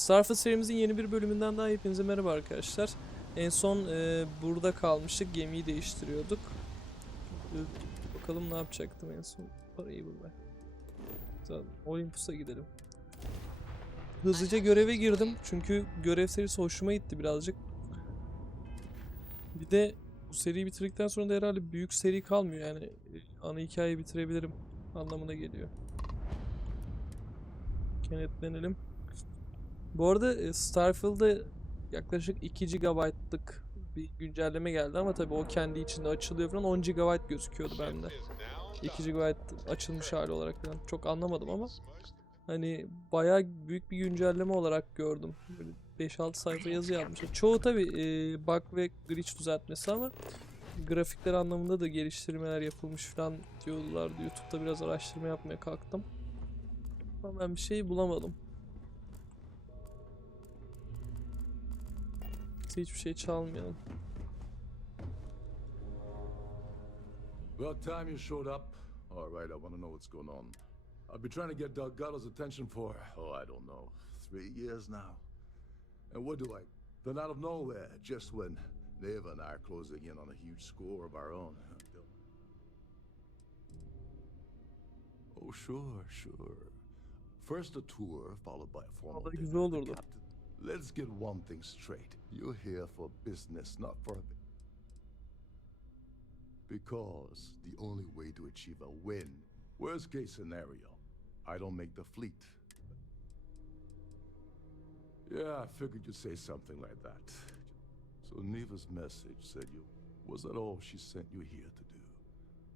Starfield serimizin yeni bir bölümünden daha hepinize merhaba arkadaşlar. En son burada kalmıştık. Gemiyi değiştiriyorduk. Bakalım ne yapacaktım en son. Parayı bulmaya. Tamam, Olympus'a gidelim. Hızlıca göreve girdim. Çünkü görev serisi hoşuma gitti birazcık. Bir de bu seriyi bitirdikten sonra da herhalde büyük seri kalmıyor. Yani ana hikayeyi bitirebilirim anlamına geliyor. Kenetlenelim. Bu arada Starfield'da yaklaşık 2 GB'lık bir güncelleme geldi ama tabii o kendi içinde açılıyor falan. 10 GB gözüküyordu bende. 2 GB açılmış hali olarak falan. Çok anlamadım ama hani bayağı büyük bir güncelleme olarak gördüm. Böyle 5-6 sayfa yazı yapmışlar. Çoğu tabii bug ve glitch düzeltmesi ama grafikler anlamında da geliştirmeler yapılmış falan diyorlardı. YouTube'da biraz araştırma yapmaya kalktım. Ama ben bir şey bulamadım. Hiçbir şey çalmayalım. About time you showed up. All right, I want to know what's going on. I've been trying to get Delgado's attention for, I don't know, 3 years now. And what do I? Then out of nowhere, just when Neva and I are closing in on a huge score of our own. Oh, sure. First a tour, followed by a formal Vallahi dinner güzel with the olurdu. captain. Let's get one thing straight. You're here for business, not for a... Because the only way to achieve a win, worst case scenario, I don't make the fleet. Yeah, I figured you'd say something like that. So Neva's message said you... Was that all she sent you here to do?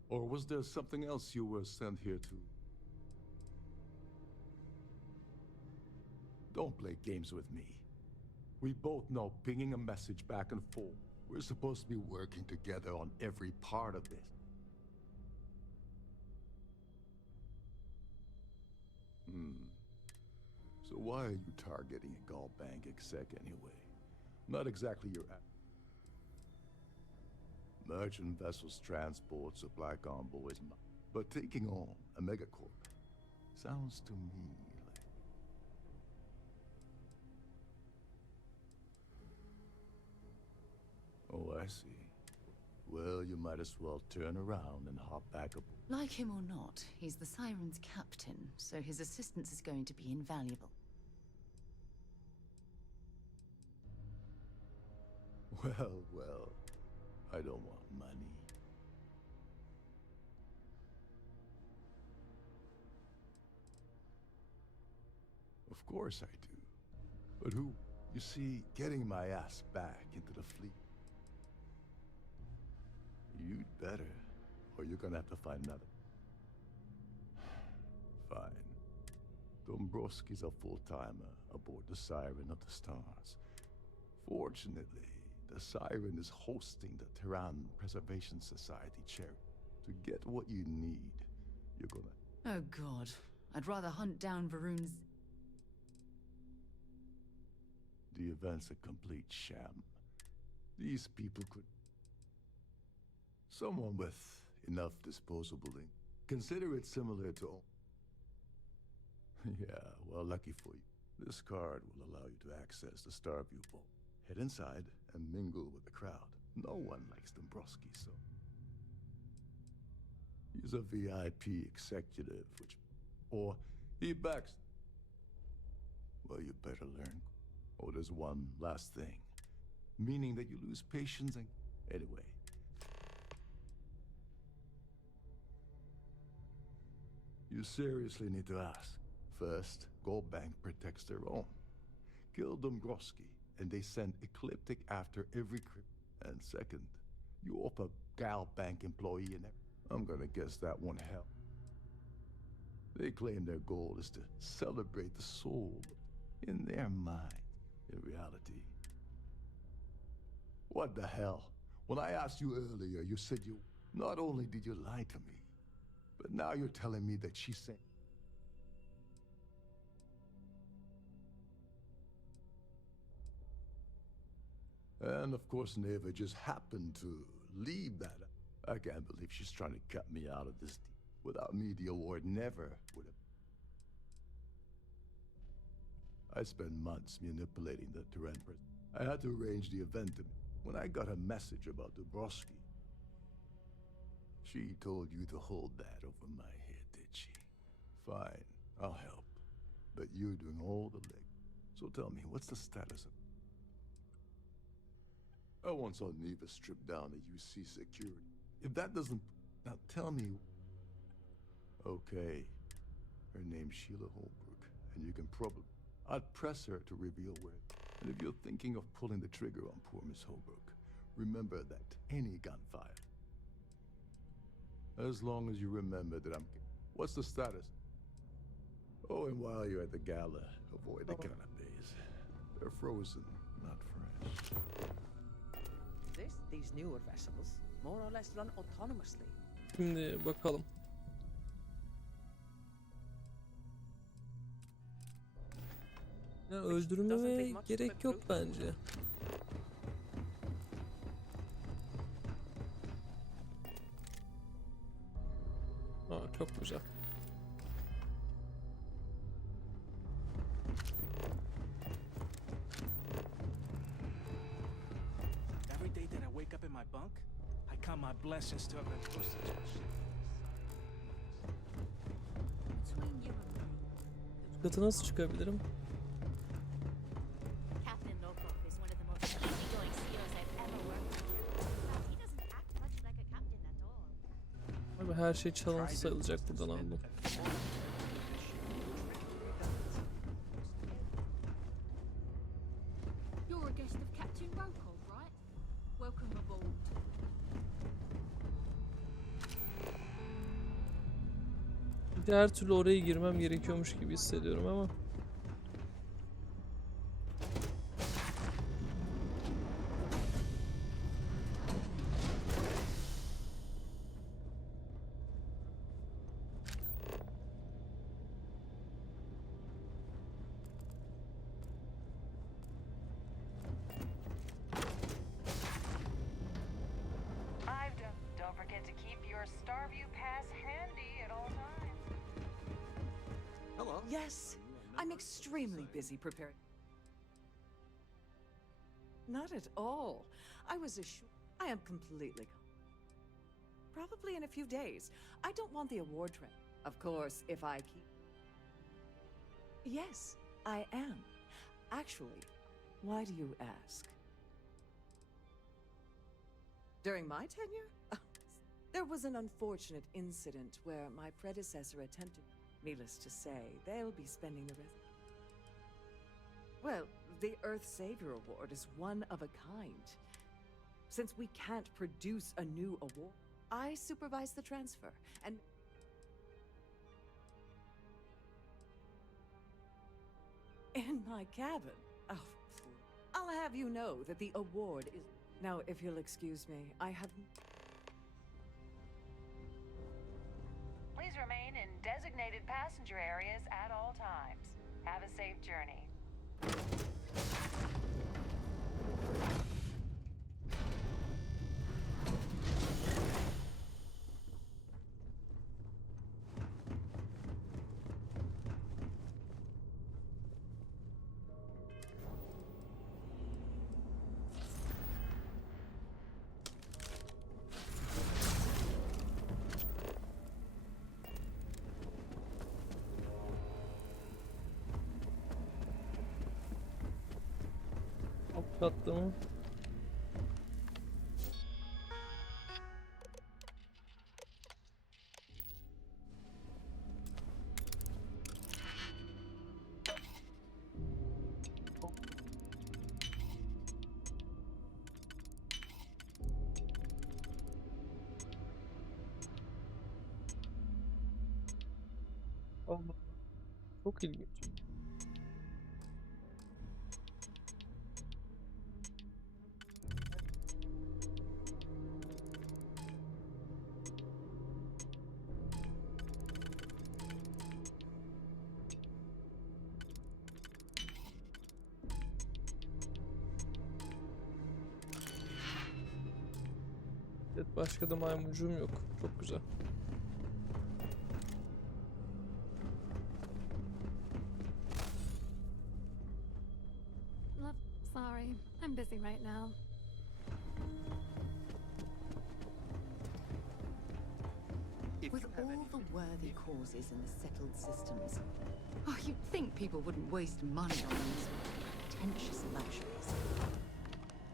Or was there something else you were sent here to? Don't play games with me. We both know pinging a message back and forth. We're supposed to be working together on every part of this. So why are you targeting a Gall Bank exec anyway? Not exactly your... Merchant vessels, transport, supply convoys, but taking on a megacorp sounds to me like... Oh, I see. Well, you might as well turn around and hop back aboard. Like him or not, he's the Siren's captain, so his assistance is going to be invaluable. Well, I don't want money. Of course I do. But who? You see, getting my ass back into the fleet. You'd better, or you're gonna have to find another. Fine. Dombrowski's a full-timer aboard the Siren of the Stars. Fortunately, the Siren is hosting the Tehran Preservation Society charity. To get what you need, you're gonna... Oh god, I'd rather hunt down Varun's... The event's a complete sham. These people could... Someone with enough disposable ink. Consider it similar to... Yeah, well, lucky for you. This card will allow you to access the Starview Vault. Head inside and mingle with the crowd. No one likes Dombrowski, so... He's a VIP executive, which... Or he backs... Well, you better learn. Oh, there's one last thing. Meaning that you lose patience and... Anyway. You seriously need to ask. First, Gold Bank protects their own. Kill Dombrowski, and they send Ecliptic after every crypt. And second, you offer Gal Bank employee and I'm gonna guess that won't help. They claim their goal is to celebrate the soul in their mind. In reality, what the hell? When I asked you earlier, you said you... Not only did you lie to me, but now you're telling me that she sent... And of course, Neva just happened to leave that. I can't believe she's trying to cut me out of this. Without me, the award never would I spent months manipulating the Terran. I had to arrange the event when I got a message about Dubrovsky. She told you to hold that over my head, did she? Fine, I'll help. But you're doing all the leg. So tell me, what's the status of... I once saw Neva strip down the UC security. If that doesn't... Now tell me... Okay. Her name's Sheila Holbrook, and you can probably... I'd press her to reveal where... And if you're thinking of pulling the trigger on poor Miss Holbrook, remember that any gunfire... As long as you remember that I'm... What's the status? Oh, and while you're at the gala, avoid the canapes. They're frozen, not fresh. These newer vessels more or less run autonomously. Şimdi bakalım. Ya öldürmeme gerek yok bence. Aa, çok güzel. Every day that I wake up in my bunk, I count my blessings to have been pushed into a ship. Katı nasıl çıkabilirim? Captain Lokov is one of the most easygoing seals I've ever worked with. He doesn't act much like a captain at all. Abi her şey çalıntı sayılacak buradan aldım. You're a guest of Captain Rokov, right? Welcome aboard. Bir de her türlü oraya girmem gerekiyormuş gibi hissediyorum ama. Don't forget to keep your Starview Pass handy at all times. Hello. Yes, I'm extremely busy preparing. Not at all. I was assured. I am completely. Probably in a few days. I don't want the award trip. Of course, if I keep. Yes, I am. Actually, why do you ask? During my tenure, there was an unfortunate incident where my predecessor attempted. Needless to say, they'll be spending the rest. Well, the Earth Savior Award is one of a kind. Since we can't produce a new award, I supervise the transfer and. In my cabin? Oh, I'll have you know that the award is. Now, if you'll excuse me, I have. Please remain in designated passenger areas at all times. Have a safe journey. Kattı mı? Allah. Çok ilginç. Evet, başka da maymuncuğum yok. Çok güzel. Sorry, I'm busy right now. With all the worthy causes in the settled systems, oh, you'd think people wouldn't waste money on these pretentious luxuries.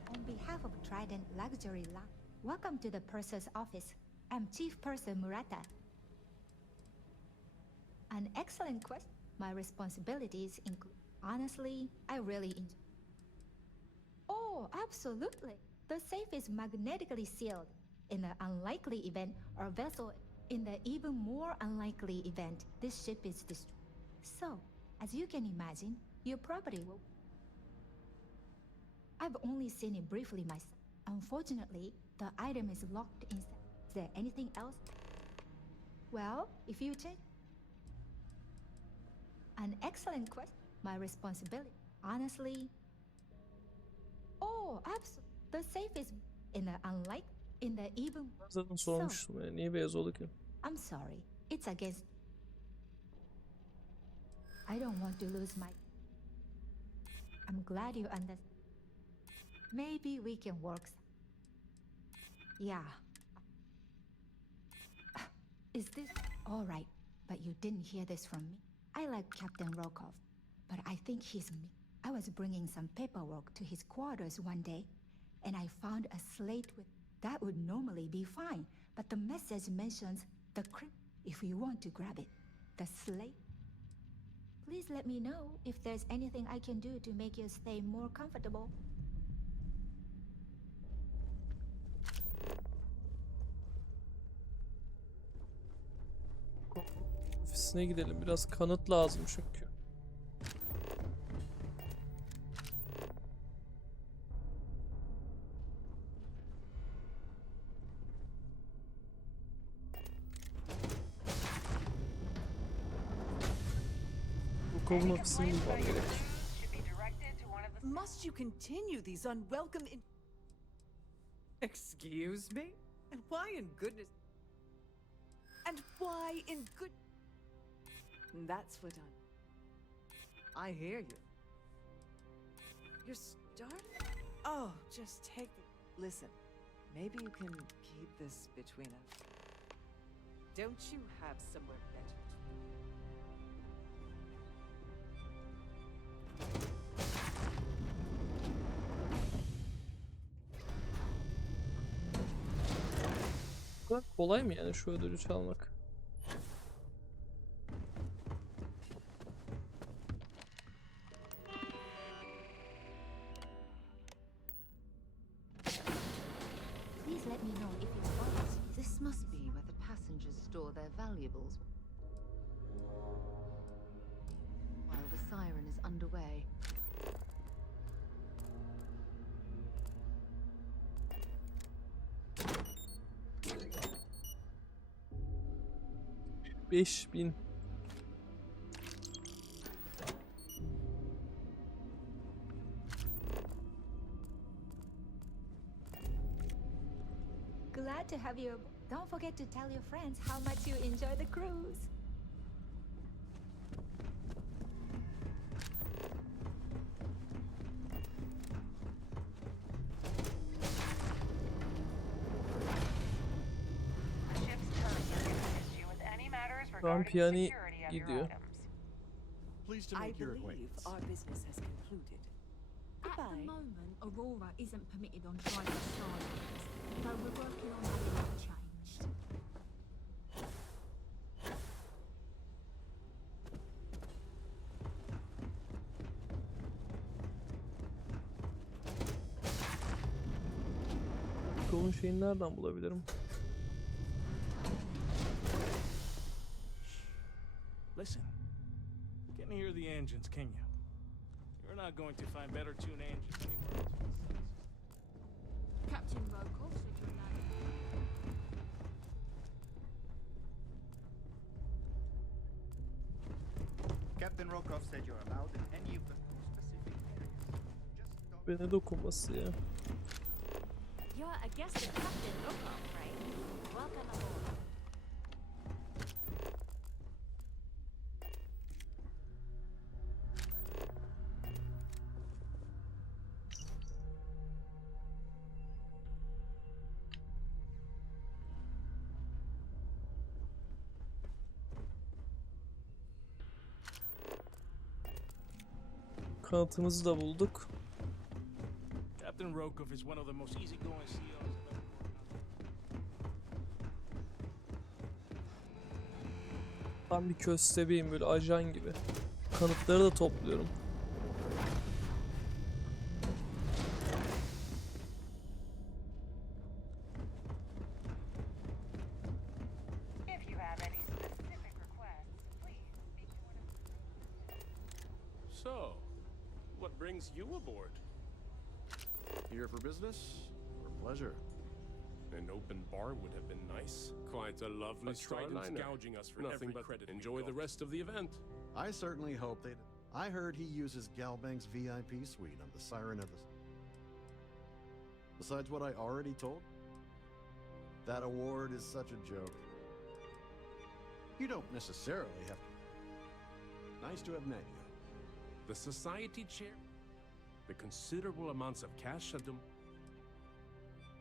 On behalf of Trident Luxury Lab, welcome to the purser's office. I'm Chief Purser Murata. An excellent question. My responsibilities include... Honestly, I really enjoy... Oh, absolutely. The safe is magnetically sealed. In the unlikely event our vessel... In the even more unlikely event this ship is destroyed. So, as you can imagine, your property will... I've only seen it briefly myself. Unfortunately, the item is locked inside. Is there anything else? Well, if you change... An excellent question. My responsibility. Honestly... Oh, absolutely. The safe is in the unlikely... In the even... Zaten sormuştum ya. Niye beyaz oldu ki? I'm sorry. It's against... I don't want to lose my... I'm glad you understand. Maybe we can work... Yeah. Is this... All right, but you didn't hear this from me. I like Captain Rokov, but I think he's... I was bringing some paperwork to his quarters one day, and I found a slate with... That would normally be fine, but the message mentions the crypt if you want to grab it. The slate? Please let me know if there's anything I can do to make your stay more comfortable. Ofisine gidelim. Biraz kanıt lazım çünkü. Kovun ofisini bulmam gerek. Must you continue these unwelcome Excuse me? And why in goodness... And why in good... That's what I hear you. You're starting... Oh, just take the... Listen, maybe you can keep this between us. Don't you have somewhere better to... Bu kadar kolay mı yani şu ödülü çalmak? Please let me know if you want. This must be where the passengers store their valuables. While the siren is underway. $5.000. Glad to have you. Don't forget to tell your friends how much you enjoy the cruise. Rampiyani gidiyor. I believe our business has concluded. At the Goodbye. moment, Aurora isn't permitted on Trident Skylines, though we're working on having that changed. Kolun şeyini nereden bulabilirim? Listen, you can't hear the engines, can you? You're not going to find better tuned engines anywhere else. Captain Rokov said your name. Captain Rokov said you're allowed in any of the specific areas. Just don't... Beni dokunması ya. You're a guest of Captain Rokov, right? Welcome aboard. Kanıtımızı da bulduk. Captain Rokov is one of the most easygoing CEOs I've ever worked on. Tam bir köstebeğim, böyle ajan gibi. Kanıtları da topluyorum. If you have any specific requests, please speak to one of So, what brings you aboard? Here for business or pleasure? An open bar would have been nice. Quite a lovely But Trident's Starliner, gouging us for nothing every but credit. enjoy Enjoy the rest of the event. I certainly hope they. I heard he uses Galbank's VIP suite on the Siren of the. Besides what I already told, that award is such a joke. You don't necessarily have to. Nice to have met you. The society chair, the considerable amounts of cash at them.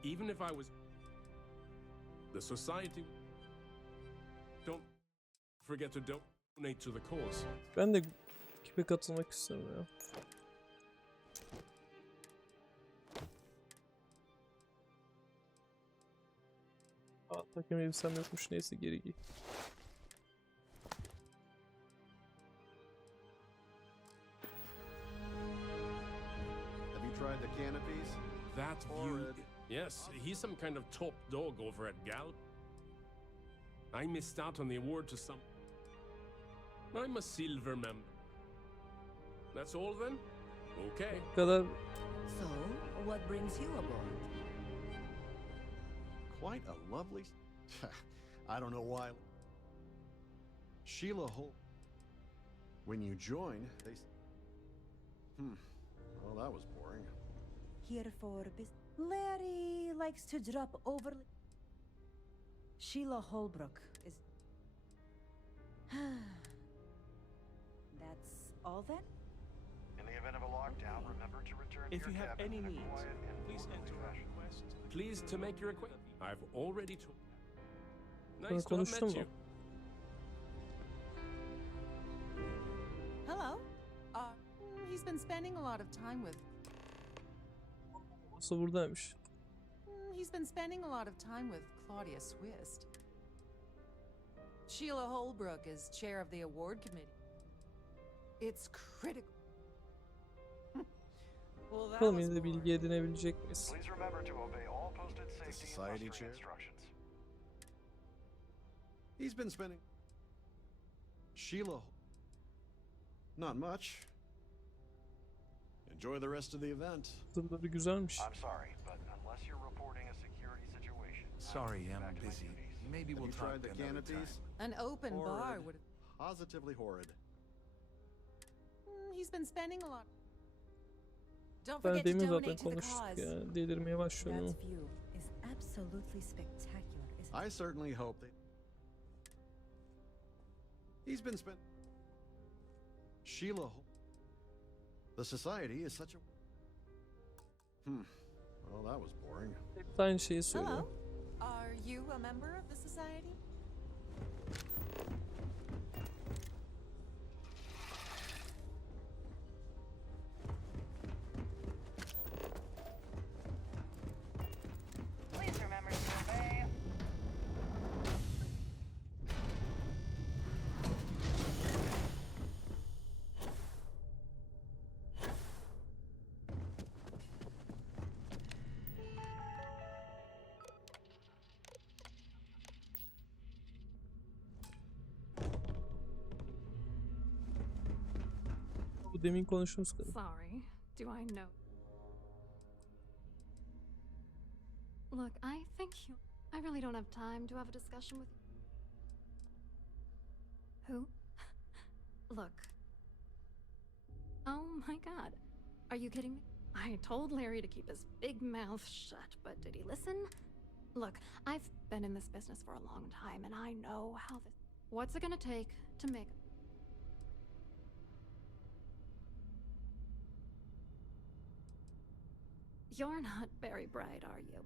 Even if I was. The society. Don't forget to donate to the cause. Ben de ekibe katılmak istiyorum ya. Aa, takım elbisem yokmuş, neyse geri giy. Have you tried the canopies? That view. Yes, he's some kind of top dog over at Gal. I missed out on the award to some. I'm a silver member. That's all then? Okay. Bu kadar So, what brings you aboard? Quite a lovely. I don't know why. Sheila Holt. When you join, they. Well, that was boring. Here for business. Larry likes to drop over. Sheila Holbrook is. That's all then? In the event of a lockdown, remember to return If to you your have cabin any in a needs, quiet and please orderly enter our fashion. request. Pleased to make your acquaintance. I've already told. Bana Nice to have konuştun met mu? you. Hello. He's been spending a lot of time with. Olsa buradaymış. He's been spending a lot of time with Claudia Swist. Sheila Holbrook is chair of the award committee. It's critical. Well, that Bakalım was yine de boring. bilgi edinebilecek miyiz? Please remember to obey all posted safety and society mustering chair? instructions. He's been spending. Sheila. Not much. Enjoy the rest of the event. Sırları güzelmiş. I'm sorry, but unless you're reporting a security situation, Sorry, I'll I'm get back to my busy. duties. Maybe Have we'll you talk tried the another time. canopies? An open bar would. Positively horrid. He's been spending a lot. Don't Ben forget to demin zaten donate to the konuştuk cause. ya. Delirmeye başlıyorum. That view is absolutely spectacular, isn't it? I certainly hope they. He's been spent. Sheila. The society is such a. Well, that was boring. Hep aynı şeyi söylüyor. Hello. Are you a member of the society? Please remember to obey. Bu demin konuştuğumuz kadın. Sorry. Do I know? Look, I think I really don't have time to have a discussion with you. Who? Look. Oh my god. Are you kidding me? I told Larry to keep his big mouth shut, but did he listen? Look, I've been in this business for a long time, and I know how this... What's it gonna take to make... You're not very bright, are you?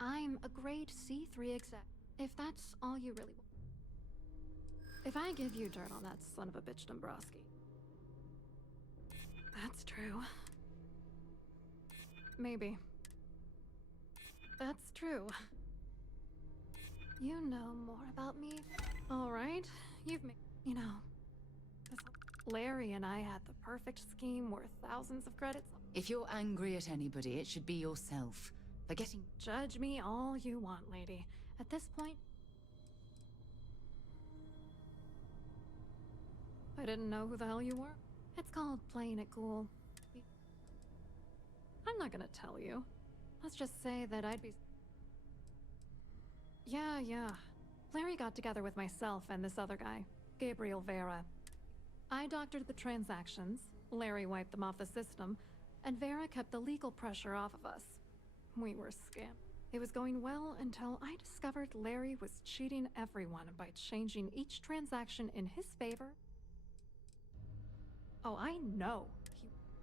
I'm a grade C3 exec. If that's all you really want. If I give you dirt on that son of a bitch Dombrowski, that's true. true. Maybe. That's true. You know more about me. All right, you've made, you know, Larry and I had the perfect scheme worth thousands of credits. If you're angry at anybody, it should be yourself. For getting... Judge me all you want, lady. At this point, I didn't know who the hell you were. It's called playing it cool. I'm not gonna tell you. Let's just say that I'd be... Yeah. Larry got together with myself and this other guy, Gabriel Vera. I doctored the transactions, Larry wiped them off the system, and Vera kept the legal pressure off of us. We were scammed. It was going well until I discovered Larry was cheating everyone by changing each transaction in his favor. Oh, I know.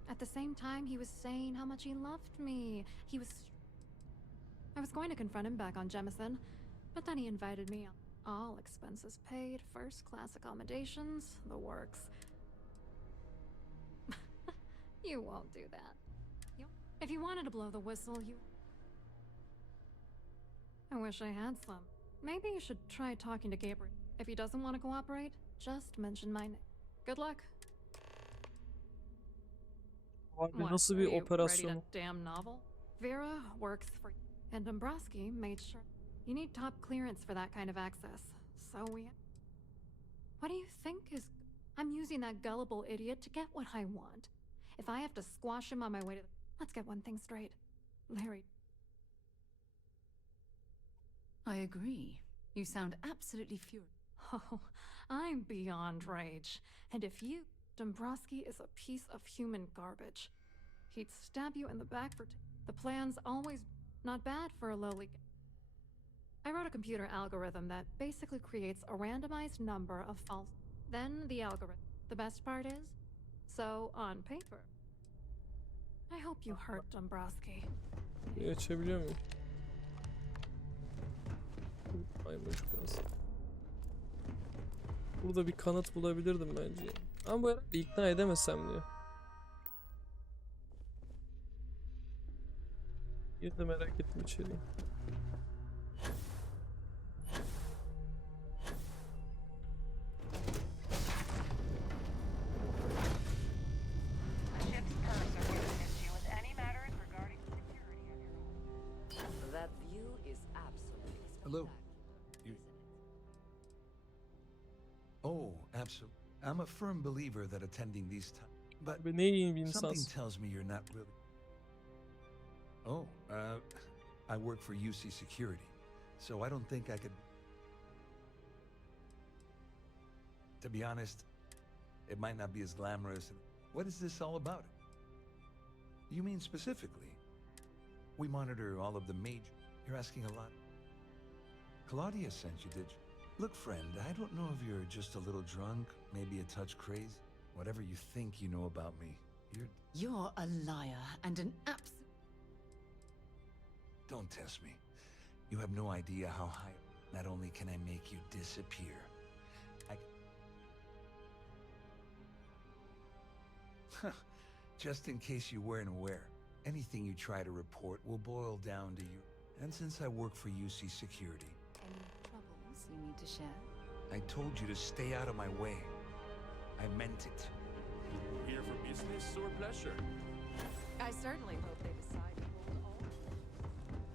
At the same time, he was saying how much he loved me. I was going to confront him back on Jemison, but then he invited me on all expenses paid, first-class accommodations, the works. You won't do that. If you wanted to blow the whistle, I wish I had some. Maybe you should try talking to Gabriel. If he doesn't want to cooperate, just mention my name. Good luck. Abi What, nasıl are bir you operasyon? ready to damn novel? Vera works for... And Dombrowski made sure... You need top clearance for that kind of access. So What do you think is... I'm using that gullible idiot to get what I want. If I have to squash him on my way to... Let's get one thing straight. Larry... I agree. You sound absolutely furious. Oh, I'm beyond rage. And if you... Dombrowski is a piece of human garbage. He'd stab you in the back for... The plan's always not bad for a lowly... I wrote a computer algorithm that basically creates a randomized number of false... Then the algorithm. The best part is... So, on paper... I hope you hurt Dombrowski. Geçebiliyor muyum? Maymuncuk biraz. Burada bir kanıt bulabilirdim bence. Ama bu herhalde ikna edemesem diyor. Yine de merak ettim içeriği. That view is absolutely Hello. Oh, absolutely. I'm a firm believer that attending these times, but Abi ne iyi bir something insansın. tells me you're not really. Oh, I work for UC Security, so I don't think I could. To be honest, it might not be as glamorous. What is this all about? You mean specifically? We monitor all of the major. You're asking a lot. Claudia sent you, did you? Look, friend, I don't know if you're just a little drunk, maybe a touch crazy. Whatever you think you know about me, You're a liar and an absolute... Don't test me. You have no idea how high... Not only can I make you disappear, just in case you weren't aware, anything you try to report will boil down to you. And since I work for UC Security... Any troubles you need to share? I told you to stay out of my way. I meant it. Here for business or pleasure? I certainly hope they decide to hold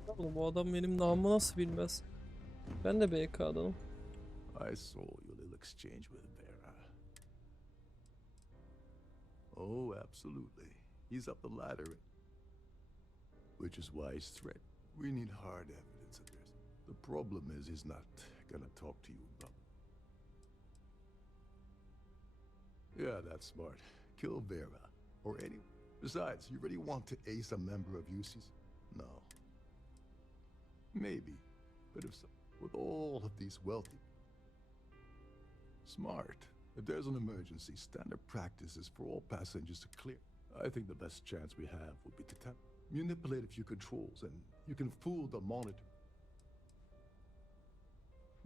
all. Oğlum bu adam benim namımı nasıl bilmez? Ben de BK'danım. I saw your little exchange with Vera. Oh, absolutely. He's up the ladder. Which is why he's threatened. We need hard evidence of this. The problem is he's not gonna talk to you about it. Yeah, that's smart. Kill Vera. Or anyone. Besides, you really want to ace a member of UC's? No. Maybe. But if so, with all of these wealthy... Smart. If there's an emergency, standard practice is for all passengers to clear. I think the best chance we have would be to manipulate a few controls, and you can fool the monitor.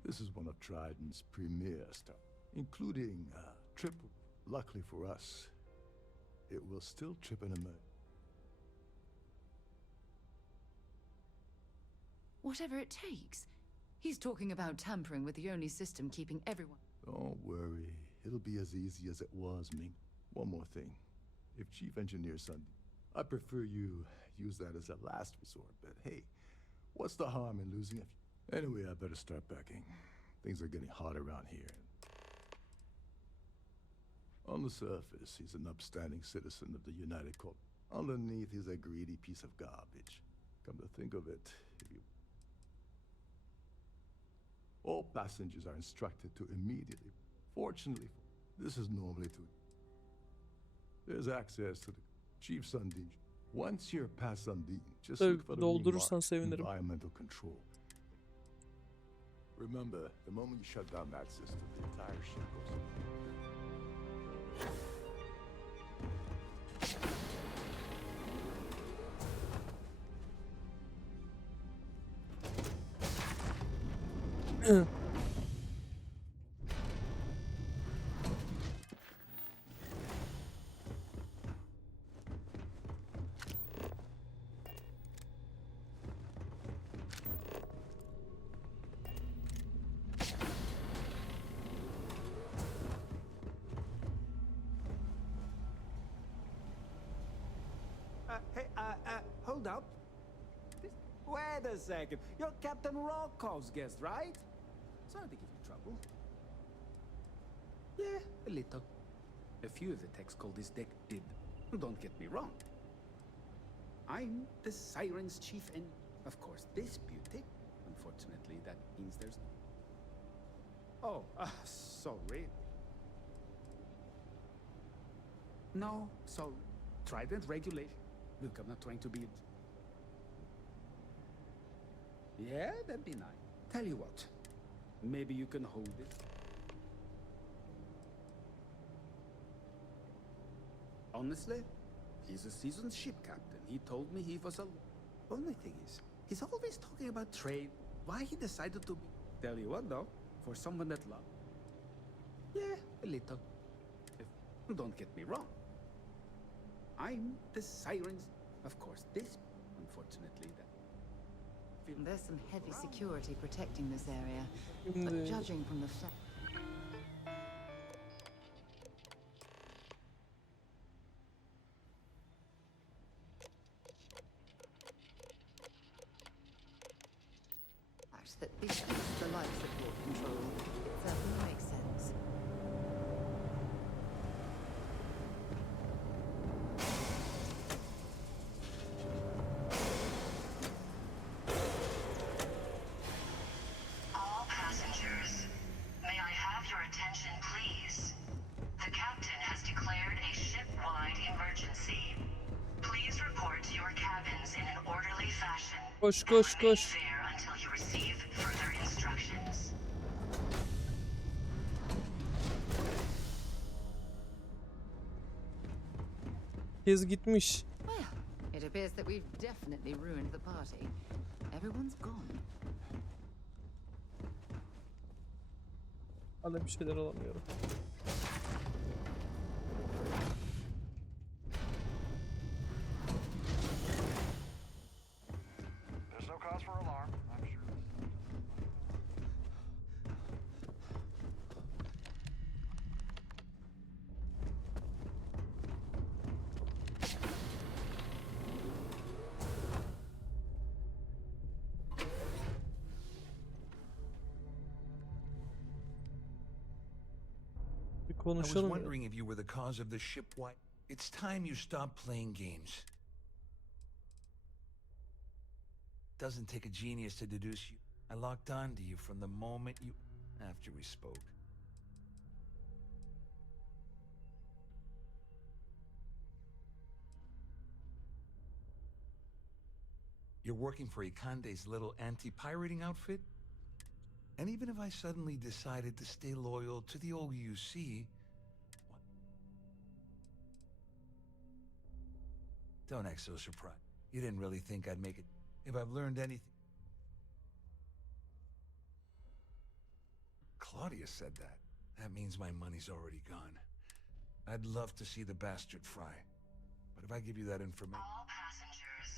This is one of Trident's premier stuff, including triple. Luckily for us, it will still trip an emergency. Whatever it takes. He's talking about tampering with the only system keeping everyone. Don't worry, it'll be as easy as it was, Ming. One more thing. If Chief Engineer Sunday, I prefer you use that as a last resort, but hey, what's the harm in losing it? Anyway, I better start packing. Things are getting hot around here. On the surface, he's an upstanding citizen of the United Court. Underneath, he's a greedy piece of garbage. Come to think of it, all passengers are instructed to immediately. Fortunately, this is normally to. There's access to the Chief Sundin. Once you're past Sundin, just look for the Doldurursan remarked sevinirim. environmental control. Remember, the moment you shut down that system, the entire ship goes up. Hold up. Wait a second. You're Captain Rokov's guest, right? Sorry to give you trouble. Yeah, a little. A few of the techs called this deck did. Don't get me wrong. I'm the Siren's chief and, of course, disputing. Unfortunately, that means there's... Oh, sorry. No, sorry. Trident regulation. Look, I'm not trying to be... Yeah, that'd be nice. Tell you what, maybe you can hold it. Honestly, he's a seasoned ship captain. He told me he was a... Only thing is, he's always talking about trade. Why he decided to be... Tell you what, though, for someone that loves... Yeah, a little. Don't get me wrong. I'm the Siren's... Of course, this, unfortunately, that... There's some heavy security protecting this area, but judging from the fact... that this is the life support control, it certainly makes sense. All passengers, may I have your attention, please? The captain has declared a ship-wide emergency. Please report to your cabins in an orderly fashion. Koş koş koş. There until you receive further instructions. Kez gitmiş. Well, it appears that we've definitely ruined the party. Everyone's gone. Hala bir şeyler alamıyorum. There's no cause for alarm, I'm sure. Bir I was konuşalım. wondering if you were the cause of the ship wipe. It's time you stop playing games. Doesn't take a genius to deduce you. I locked on to you from the moment you... after we spoke. You're working for Ikande's little anti-pirating outfit? And even if I suddenly decided to stay loyal to the OUC... Don't act so surprised. You didn't really think I'd make it. If I've learned anything... Claudia said that. That means my money's already gone. I'd love to see the bastard fry. But if I give you that information... All passengers,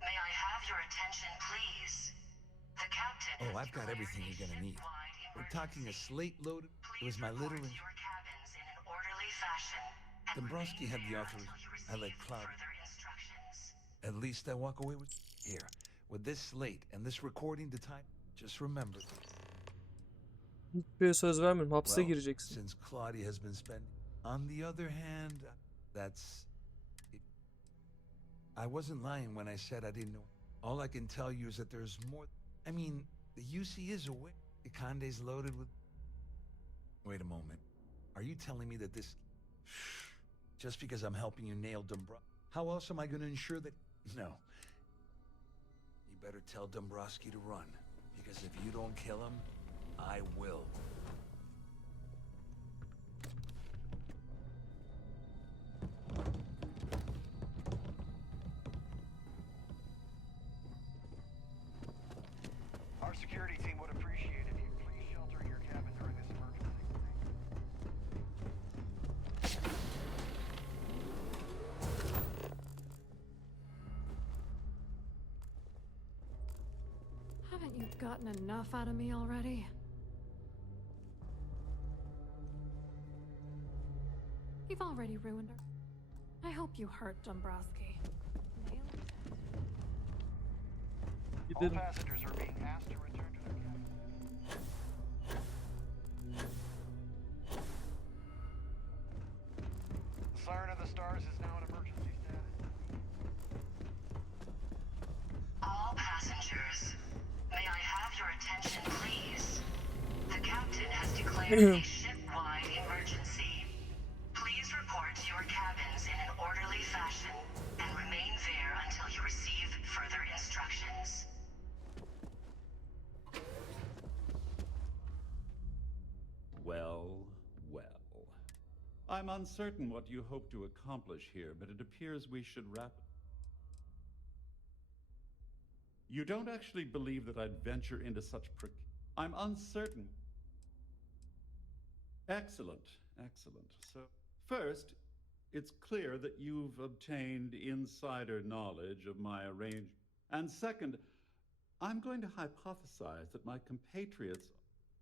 may I have your attention, please? The captain Oh, has I've got declared everything a you're gonna need. ship-wide We're talking a slate loaded. It Please was my report little... to your cabins in an orderly fashion and Dombrowski had the remain there author. until you I let receive Cloud. further instructions. At least I walk away with... Here, with this slate and this recording to time. Just remember... Hiçbir söz vermiyorum. Hapse Well, gireceksin. since Claudia has been spending... On the other hand, that's... I wasn't lying when I said I didn't know. All I can tell you is that there's more... I mean, the UC is away. The Conde's loaded with... Wait a moment. Are you telling me that this... Just because I'm helping you nail Dombrowski... How else am I going to ensure that... No. You better tell Dombrowski to run. Because if you don't kill him, I will. Our security team would appreciate if you please shelter in your cabin during this emergency. Haven't you gotten enough out of me already? You've already ruined her. I hope you hurt Dombrowski. Nailed it. You All didn't. passengers are being asked to return to their cabins. The Siren of the Stars is now in emergency status. All passengers, may I have your attention, please? The captain has declared a ship-wide emergency. Please report to your cabins in an orderly fashion and remain there until you receive further instructions. Well, well. I'm uncertain what you hope to accomplish here, but it appears we should wrap. You don't actually believe that I'd venture into such I'm uncertain. Excellent, excellent. So, first, it's clear that you've obtained insider knowledge of my arrangement. And second, I'm going to hypothesize that my compatriots,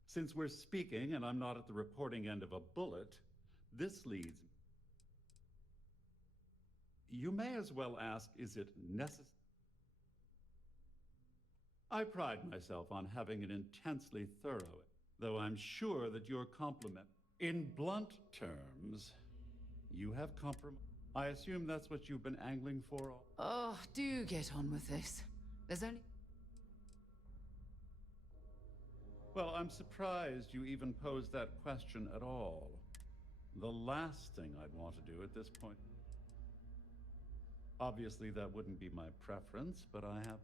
since we're speaking and I'm not at the reporting end of a bullet, this leads... You may as well ask, is it necessary? I pride myself on having an intensely thorough, though I'm sure that your compliment... In blunt terms, you have compromised. I assume that's what you've been angling for all... Oh, do get on with this. There's only... Well, I'm surprised you even posed that question at all. The last thing I'd want to do at this point... Obviously, that wouldn't be my preference, but I have...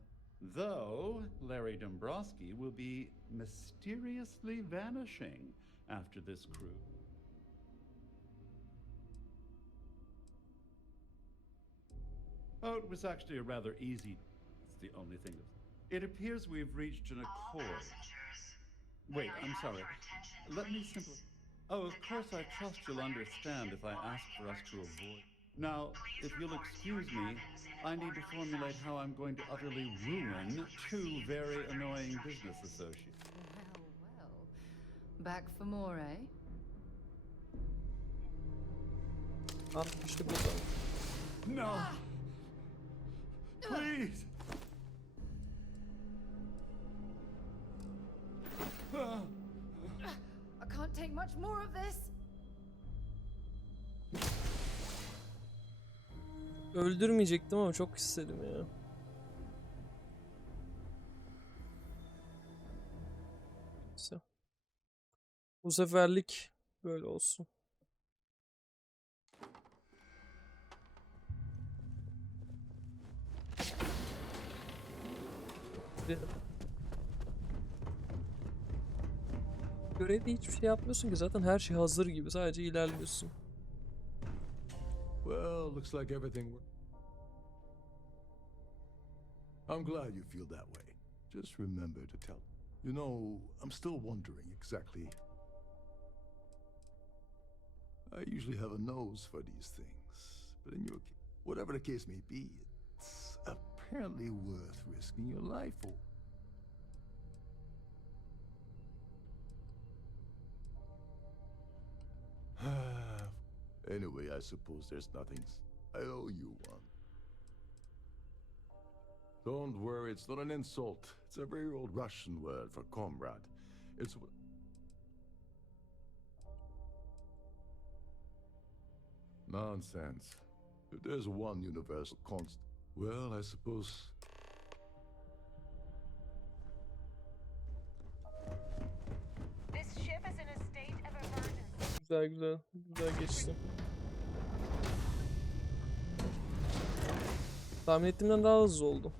Though, Larry Dombrowski will be mysteriously vanishing after this cruise. Oh, it was actually a rather easy... It's the only thing that... It appears we've reached an accord. Wait, I'm sorry. Let me simply... Oh, of course, I trust you'll understand if I ask for us to avoid... Now, if you'll excuse me, I need to formulate how I'm going to utterly ruin two very annoying business associates. Well, back for more, eh? İşte burada. No! Please! I can't take much more of this. Öldürmeyecektim ama çok istedim ya. Neyse. Bu seferlik böyle olsun. Görevde hiçbir şey yapmıyorsun ki, zaten her şey hazır gibi, sadece ilerliyorsun. Well, looks like everything I'm glad you feel that way. Just remember to tell. You know, I'm still wondering exactly. I usually have a nose for these things, but in your case, Whatever the case may be, it's apparently worth risking your life for. Anyway, I suppose there's nothing. I owe you one. Don't worry, it's not an insult. It's a very old Russian word for comrade. It's... Nonsense. If there's one universal constant, well, I suppose... This ship is in a state of emergency. Güzel güzel. Güzel geçti. Tahmin ettiğimden daha hızlı oldu.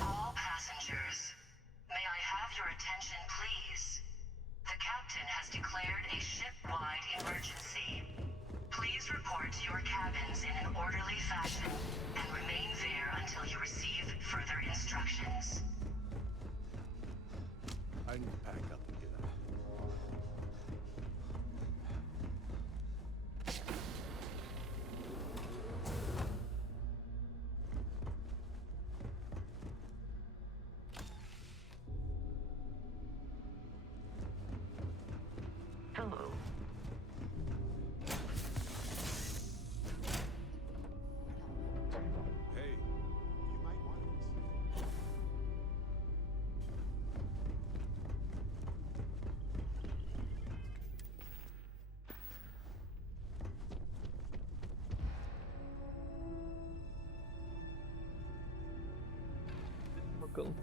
All passengers, may I have your attention, please? The captain has declared a ship-wide emergency. Please report to your cabins in an orderly fashion and remain there until you receive further instructions. I need to pack up and get out. Hello. Hey, you might want this. Bakalım.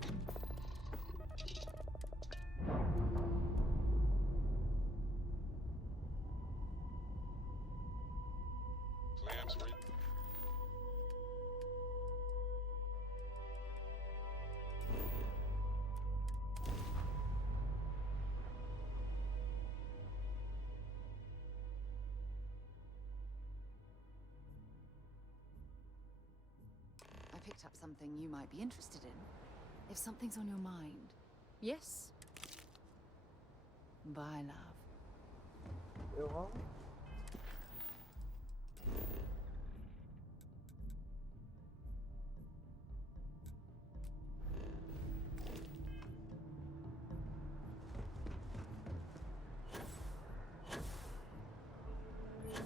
I picked up something you might be interested in. If something's on your mind. Yes. Bye, love.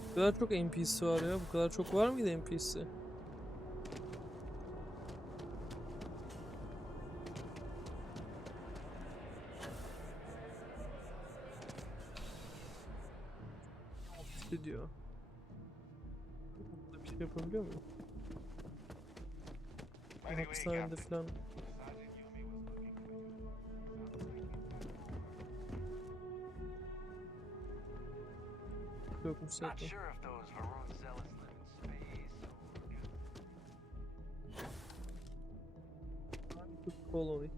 Bu kadar çok NPC var ya. Bu kadar çok var mıydı NPC? Diyor. Burada bir şey yapabiliyor muyum? Hapishanede falan. Yokmuş zaten. Colony.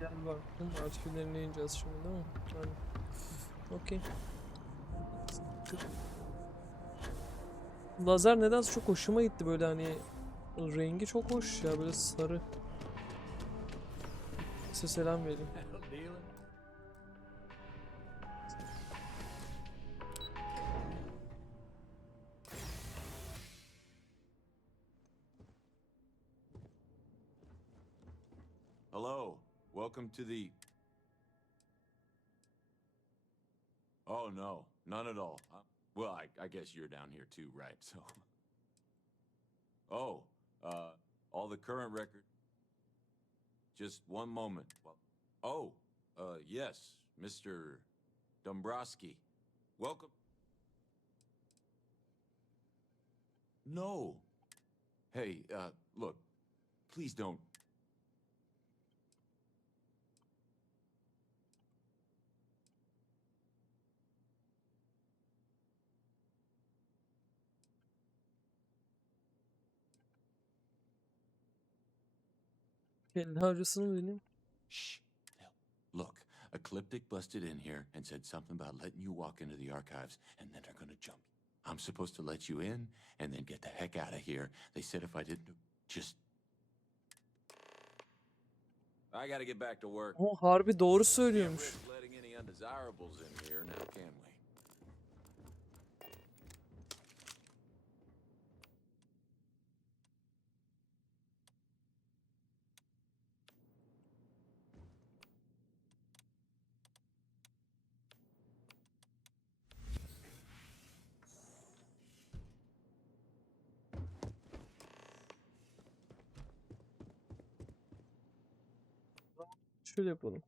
Gel baktım. Arşivlerine ineceğiz şimdi değil mi? Yani. Okey. Lazer nedense çok hoşuma gitti böyle hani rengi çok hoş ya böyle sarı. Size selam vereyim. Hello, welcome to the... Oh no, none at all. Well, I guess you're down here too, right? So... Oh, all the current records. Just one moment. Oh, yes, Mr. Dombrowski. Welcome. No. Hey, look, please don't. Kendi harcasını mı dinleyeyim? Shh. Look, Ecliptic busted in here and said something about letting you walk into the archives, and then they're gonna jump. I'm supposed to let you in, and then get the heck out of here. They said if I didn't, just... I gotta get back to work. O harbi doğru söylüyormuş. Letting any undesirables in here now, can we? Şöyle yapalım.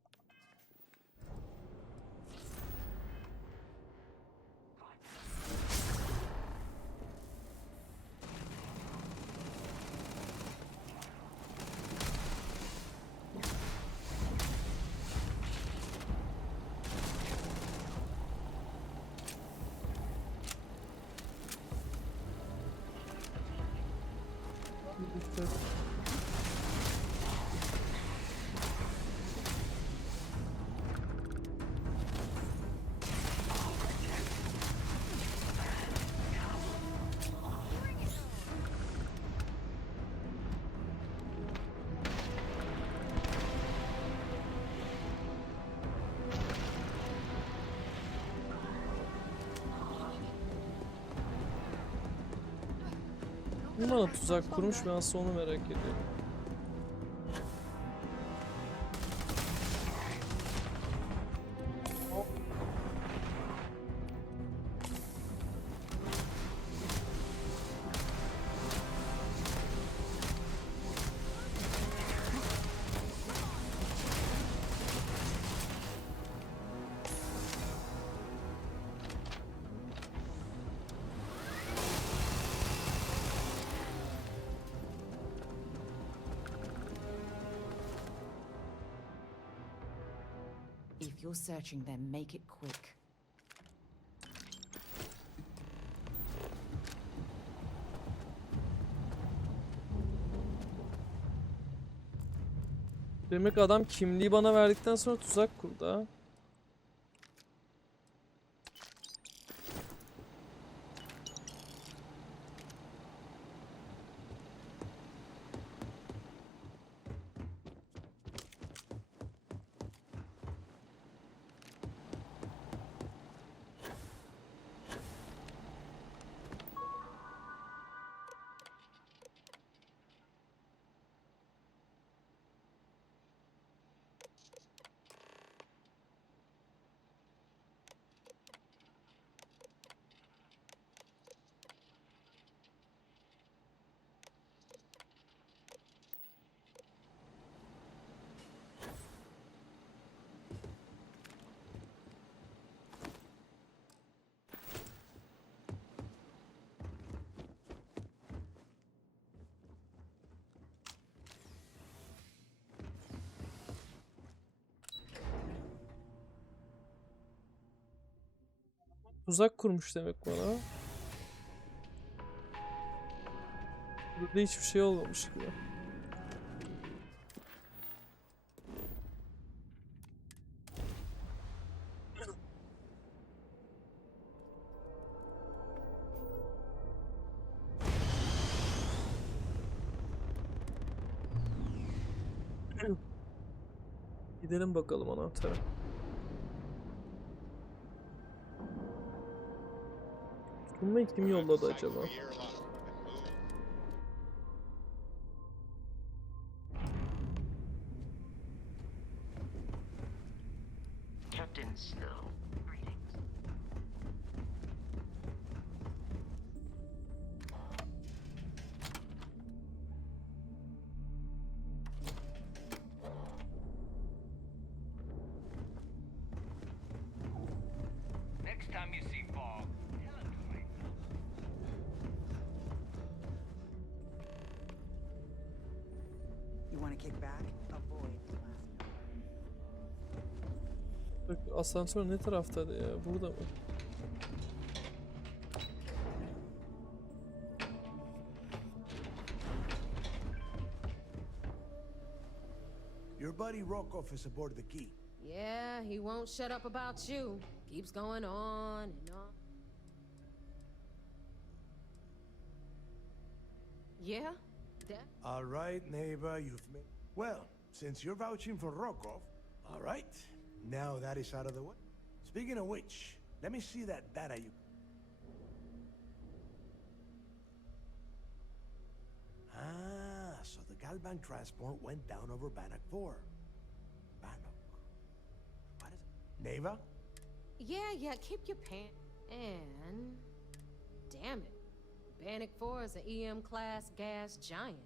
Kim bana tuzak kurmuş, ben aslında onu merak ediyorum. If you're searching, then make it quick. Demek adam kimliği bana verdikten sonra tuzak kurdu ha. Tuzak kurmuş demek bana. Burada hiçbir şey olmamış gibi. Gidelim bakalım anahtara. Bunu kim yolladı acaba? Captain Snow, greetings. Next time you see fog, tell him to wait. You want to kick back? Avoid the last. Bak, asansör ne taraftaydı ya? Burada mı? Your buddy Rokov is aboard the key. Yeah, he won't shut up about you. Keeps going on and on. Yeah? All right, neighbor, you've made... Well, since you're vouching for Rokov, all right, now that is out of the way. Speaking of which, let me see that data you... Ah, so the Galbank transport went down over Bannock 4. Bannock. What is it? Neva? Yeah, keep your pants. And... damn it. Bannock 4 is an EM class gas giant.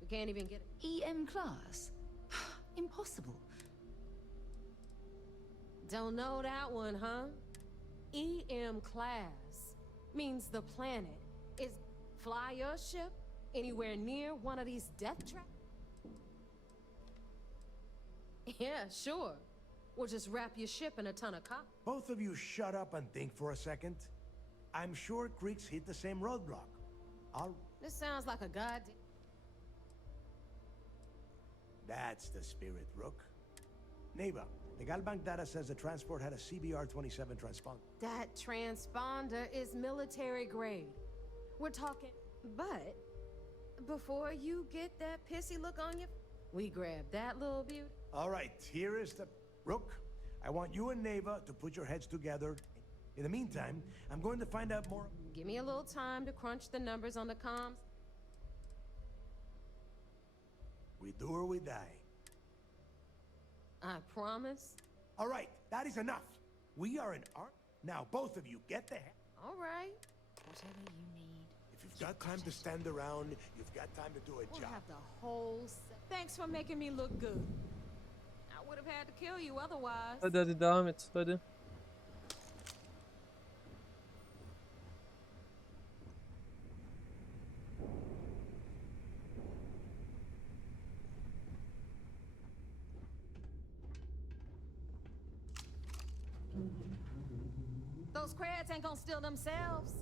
We can't even get it. EM class? Impossible. Don't know that one, huh? EM class means the planet is fly your ship anywhere near one of these death traps. Yeah, sure. We'll just wrap your ship in a ton of cotton. Both of you shut up and think for a second. I'm sure creeks hit the same roadblock. This sounds like a goddamn... That's the spirit, Rook. Neighbor, the Galbank data says the transport had a CBR-27 transponder. That transponder is military grade. We're talking... But, before you get that pissy look on your... We grab that little beauty. All right, here is the... Rook, I want you and Neva to put your heads together. In the meantime, I'm going to find out more... Give me a little time to crunch the numbers on the comms. We do or we die. I promise. All right, that is enough. We are in art. Now, both of you, get the heck. All right. Whatever you need. If you've got time to stand around, you've got time to do a We'll job. have the whole set. Thanks for making me look good. I would have had to kill you otherwise. Hadi devam et. Hadi. Those crabs ain't gonna steal themselves.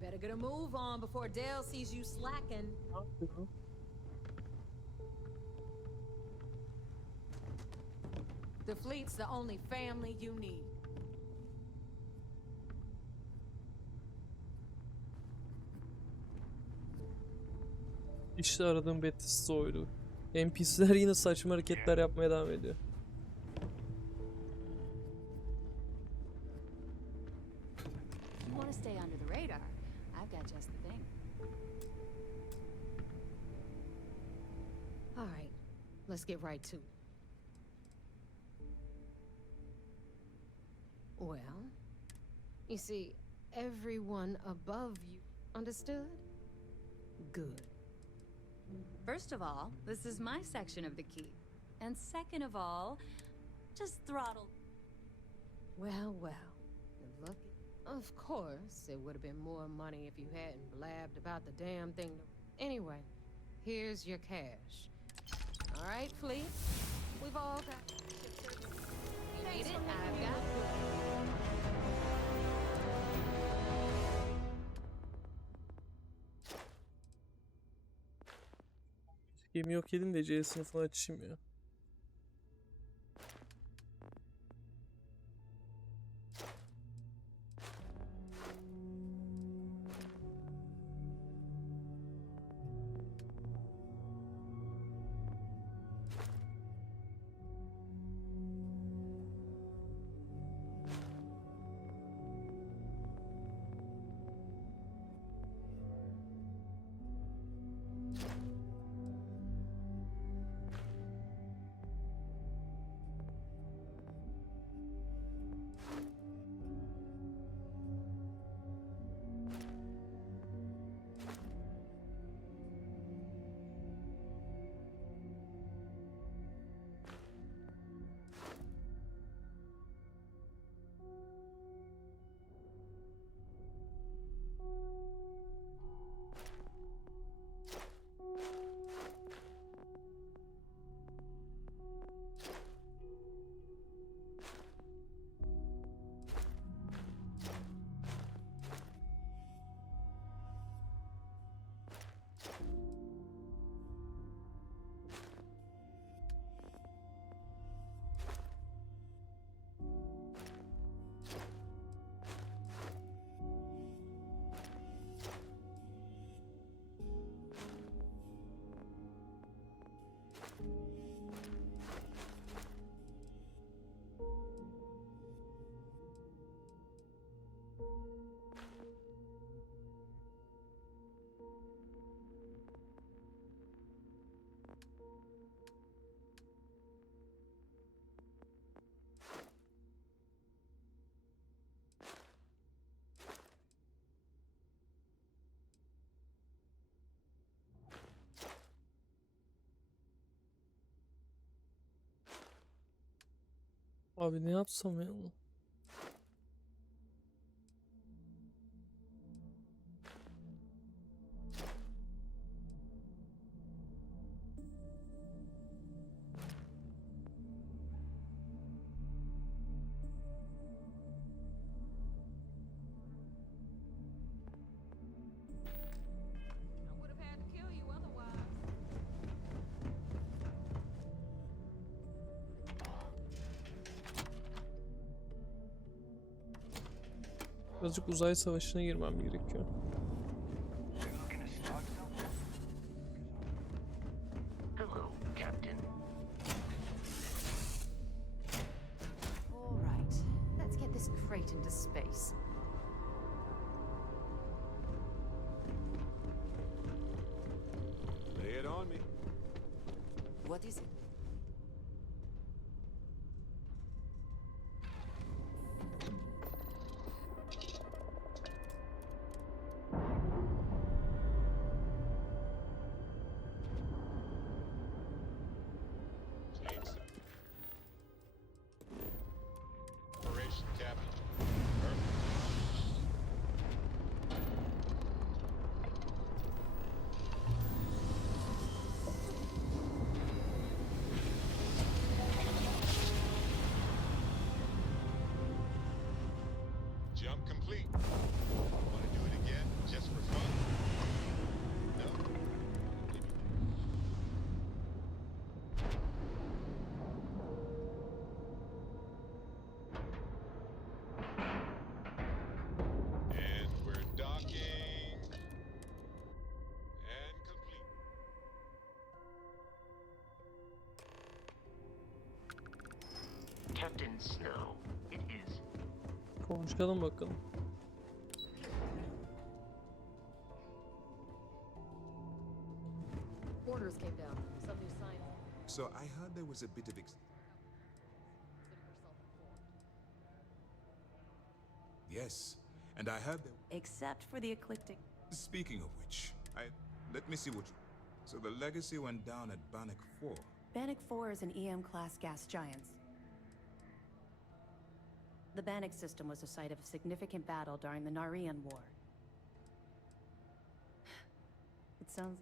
Better get a move on before Dale sees you slacking. The fleet's the only family you need. İşte aradığım Betis oydu. NPC'ler yine saçma hareketler yapmaya devam ediyor. You want to stay under the radar? I've got just the thing. All right, let's get right to it. Well, you see, everyone above you understood? Good. First of all, this is my section of the key. And second of all, just throttle. Well, look. Of course, it would have been more money if you hadn't blabbed about the damn thing. Anyway, here's your cash. All right, Fleet? We've all got... You need it? I've got it. Gemi yok edin de C sınıfını açayım ya. Abi ne yapsam ya? Birazcık uzay savaşına girmem gerekiyor. Hello, Captain. All right, let's get this crate into space. Lay it on me. What is it? Operation Captain. Jump complete. Want to do it again, just for fun? No? And we're docking. And complete. Captain Snow, it is. Konuşalım bakalım. Orders came down. Some new signs. So I heard there was a bit of Yes, and I heard there... Except for the eclectic. Speaking of which, let me see what you... So the legacy went down at Bannock 4. Bannock 4 is an EM-class gas giant. The Bannock system was the site of a significant battle during the Narian War. It sounds...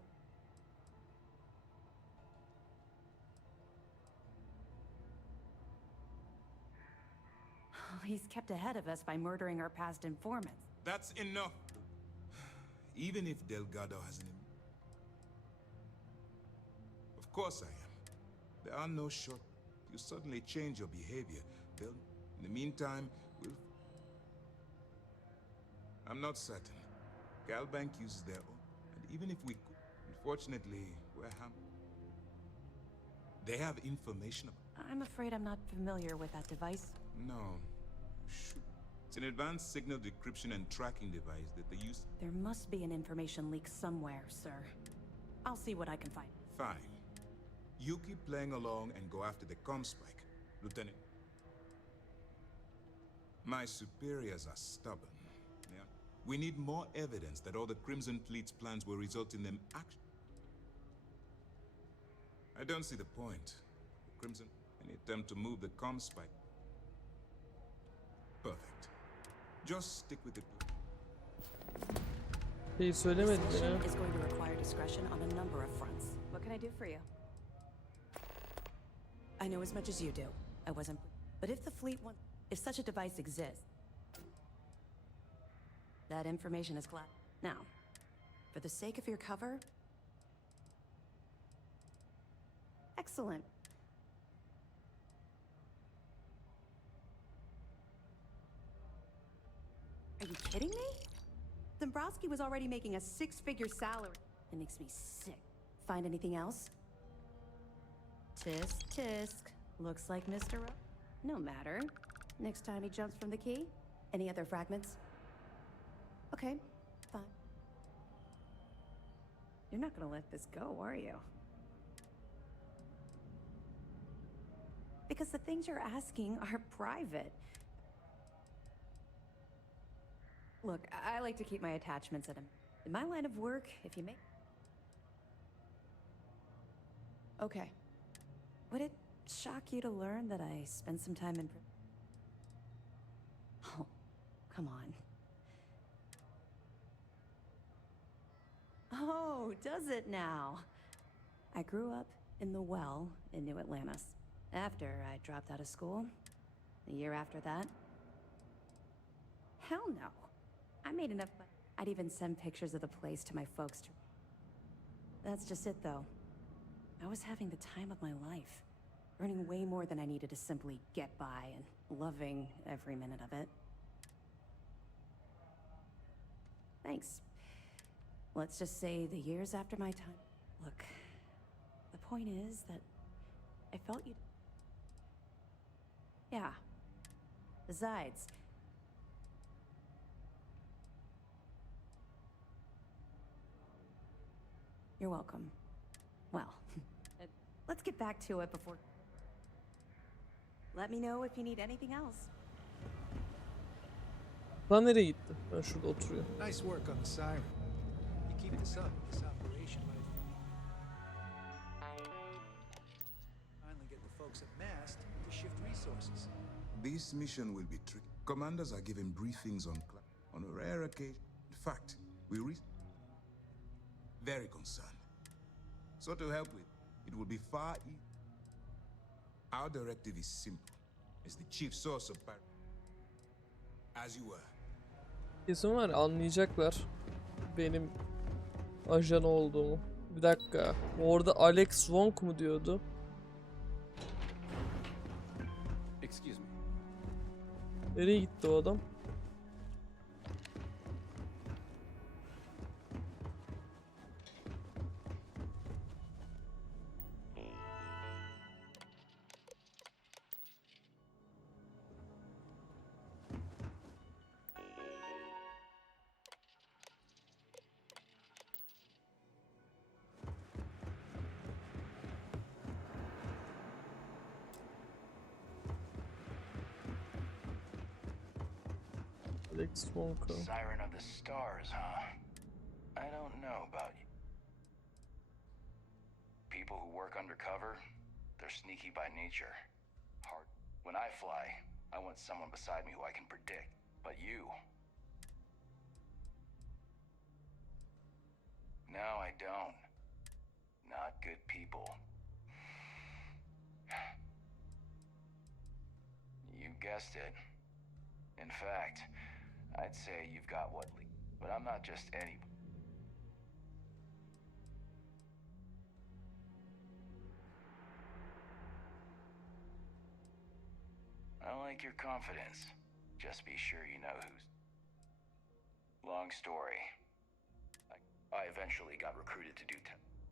He's kept ahead of us by murdering our past informants. That's enough! Even if Delgado has an... Of course I am. There are no short... You suddenly change your behavior. They'll... In the meantime, we'll... I'm not certain. Galbank uses their own. And even if we could... Unfortunately, we're They have information about... I'm afraid I'm not familiar with that device. No. Shoot. It's an advanced signal decryption and tracking device that they use... There must be an information leak somewhere, sir. I'll see what I can find. Fine. You keep playing along and go after the comm spike, Lieutenant. My superiors are stubborn. Yeah? We need more evidence that all the Crimson Fleet's plans will result in them action. I don't see the point. The Crimson, any attempt to move the comm spike. Perfect. Just stick with it. Şeyi söylemedin ya. This mission is going to require discretion on a number of fronts. What can I do for you? I know as much as you do. I wasn't... But if the fleet wants... If such a device exists... That information is classified. Now, for the sake of your cover... Excellent. Are you kidding me? Dombrowski was already making a six-figure salary. It makes me sick. Find anything else? Tisk, tisk. Looks like Mr. No matter. Next time he jumps from the key? Any other fragments? Okay, fine. You're not gonna let this go, are you? Because the things you're asking are private. Look, I like to keep my attachments at in my line of work, if you make... Okay. shock you to learn that I spent some time in... Oh, come on. Oh, does it now? I grew up in the Well in New Atlantis. After I dropped out of school, the year after that... Hell no. I made enough money. I'd even send pictures of the place to my folks to... That's just it, though. I was having the time of my life. Earning way more than I needed to simply get by and loving every minute of it. Thanks. Let's just say the years after my time... Look, the point is that I felt you... Yeah. Besides... You're welcome. Well, let's get back to it before... Let me know if you need anything else. Lan nereye gitti? Ben şurada oturuyor. Nice work on the siren. You keep this up, this operation might finally get the folks at MAST to shift resources. This mission will be tricky. Commanders are given briefings on a rare occasion. In fact, very concerned. So to help with, it will be far easier. Our directive is simple. It's the chief source of power. As you were. Kesin var, anlayacaklar benim ajan olduğumu. Bir dakika. Orada Alex Wong mu diyordu? Excuse me. Nereye gitti o adam? Alex Wong. Siren of the Stars, huh? I don't know about you. People who work undercover, they're sneaky by nature. Hard. When I fly, I want someone beside me who I can predict. But you... No, I don't. Not good people. You guessed it. In fact, I'd say you've got what but I'm not just any. I like your confidence. Just be sure you know who's... Long story. I eventually got recruited to do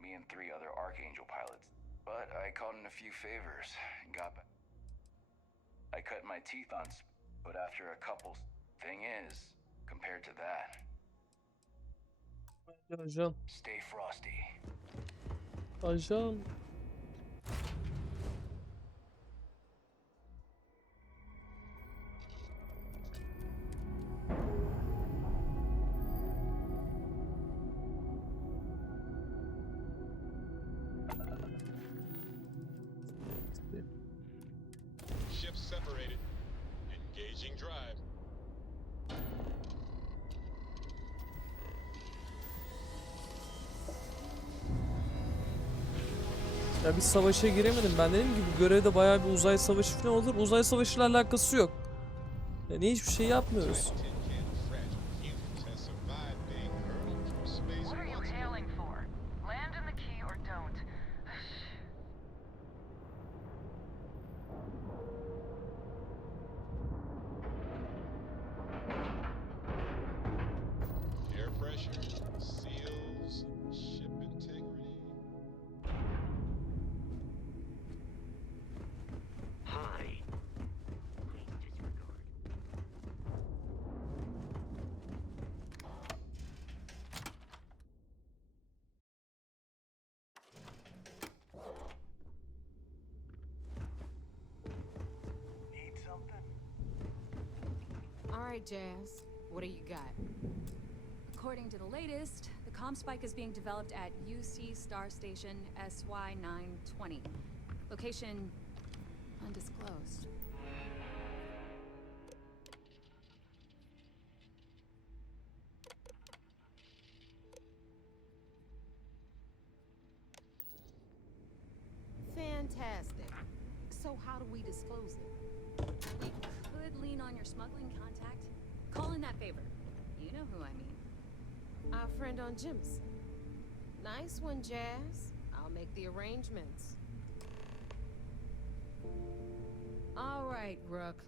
me and 3 other Archangel pilots. But I called in a few favors and got back. I cut my teeth on but after a couple... Thing is, compared to that... Ajan. Stay frosty. Ajan. Ships separated. Engaging drive. Ya bir savaşa giremedim. Ben dediğim gibi görevde bayağı bir uzay savaşı falan olur. Uzay savaşıyla alakası yok. Yani hiçbir şey yapmıyoruz. All right, Jazz. What do you got? According to the latest, the comm spike is being developed at UC Star Station SY920. Location undisclosed. Fantastic. So how do we disclose it? We could lean on your smuggling contact. Call in that favor. You know who I mean. Our friend on Jim's. Nice one, Jazz. I'll make the arrangements. All right, Rook.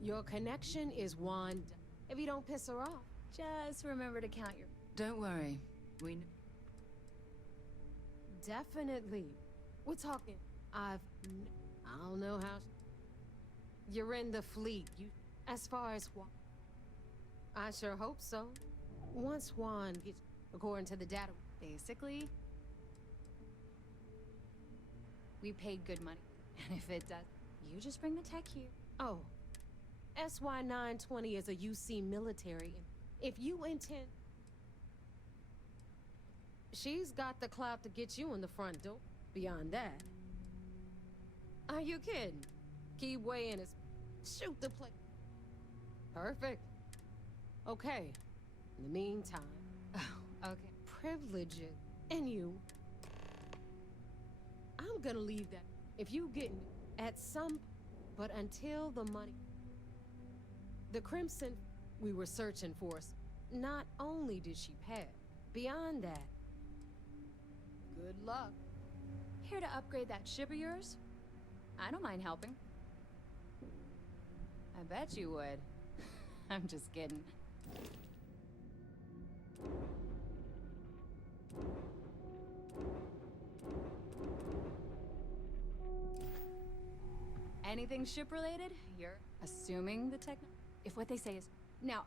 Your connection is one. If you don't piss her off. Just remember to count your... Don't worry. We... Definitely. We're talking. I don't know how... You're in the fleet. You... As far as what? I sure hope so. Once Juan gets... According to the data... Basically... We paid good money. And if it does... You just bring the tech here. Oh. SY-920 is a UC military. If you intend... She's got the clout to get you in the front door. Beyond that... Are you kidding? Keep weighing his... Shoot the play. Perfect. Okay. In the meantime... Oh, okay. Privileges. And you... I'm gonna leave that. If you get... At some... But until the money... The Crimson... We were searching for us. Not only did she pass... Beyond that... Good luck. Here to upgrade that ship of yours? I don't mind helping. I bet you would. I'm just kidding. Anything ship-related? You're assuming the tech... If what they say is... Now,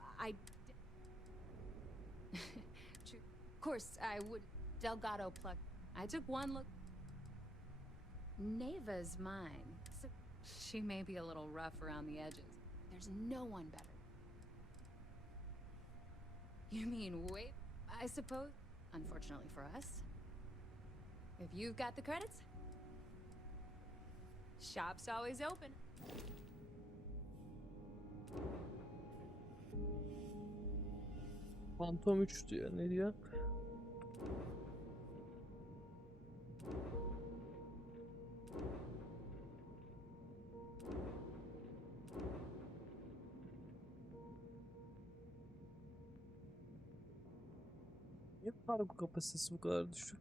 True. Of course, I would... Delgado plug. I took one look... Neva's mine. So she may be a little rough around the edges. There's no one better. You mean wait, I suppose? Unfortunately for us. If you've got the credits, shop's always open. Phantom 3 diyor. Ne diyor? Niye kargo kapasitesi bu kadar düşük?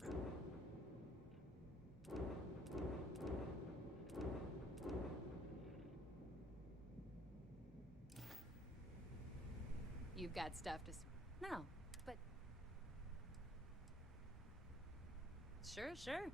You've got stuff to... No, but... Sure, sure.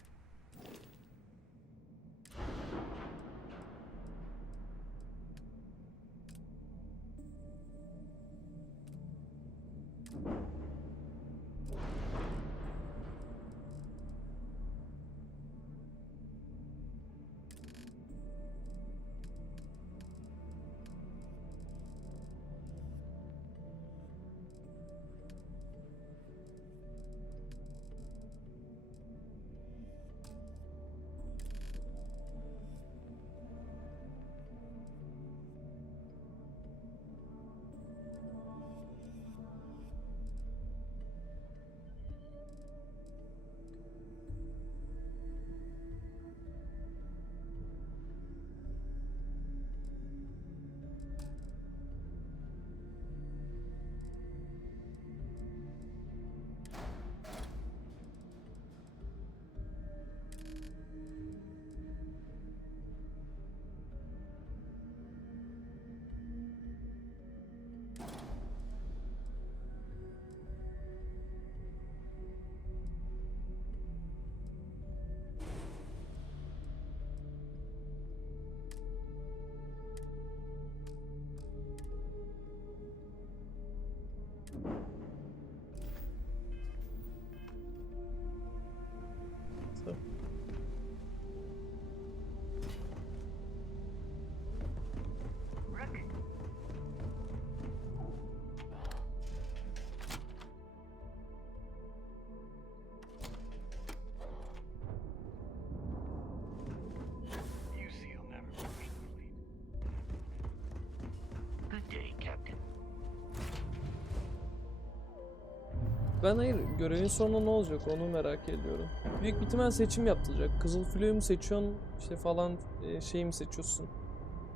Ben hayır, görevin sonunda ne olacak onu merak ediyorum. Büyük bir ihtimal seçim yaptıracak. Kızıl filoyu mu seçiyorsun işte falan şey mi seçiyorsun?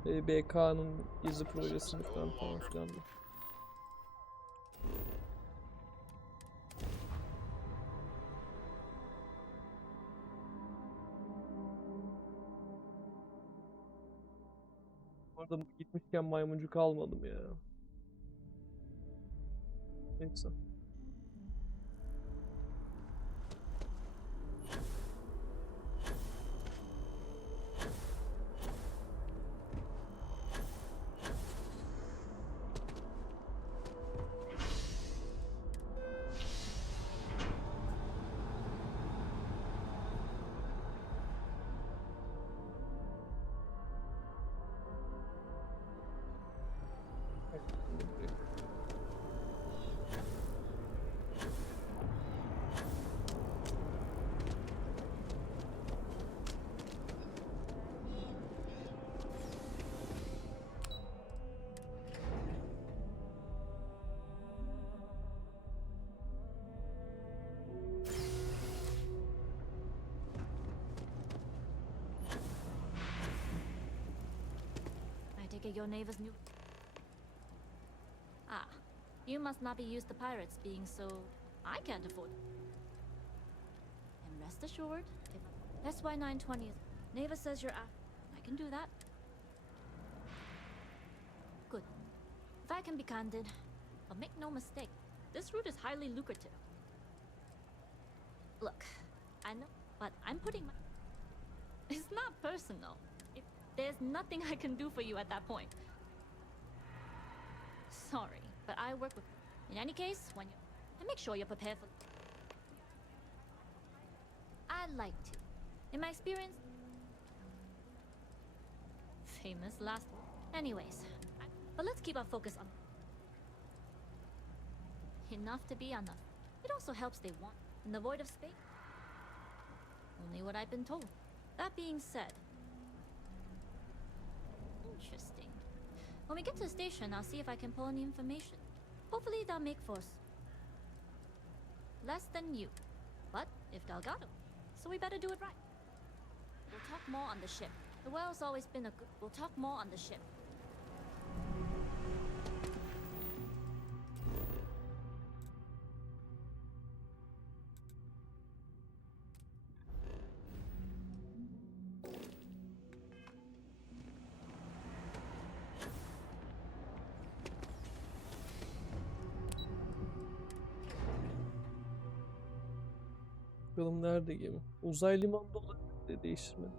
BK'nın gizli projesini falan filan diye. Orada gitmişken maymuncuk almadım ya. Neyse. I take it your neighbors knew. Ah, you must not be used to pirates being so. I can't afford. And rest assured, if that's why 920 is. Neighbor says you're out. I can do that. Good. If I can be candid, but make no mistake, this route is highly lucrative. Look, I know, but I'm putting my. It's not personal. If there's nothing I can do for you at that point. Sorry, but I work with. In any case, when you. And make sure you're prepared for. I'd like to. In my experience. Famous last. Anyways, but let's keep our focus on. Enough to be enough. It also helps they want. In the void of space. Only what I've been told. That being said. Interesting. When we get to the station, I'll see if I can pull any information. Hopefully that'll make for us. Less than you. But if Delgado. So we better do it right. We'll talk more on the ship. The well's always been a good. We'll talk more on the ship. Bakalım nerede gemi? Uzay limanında olabilir de değiştirmedim.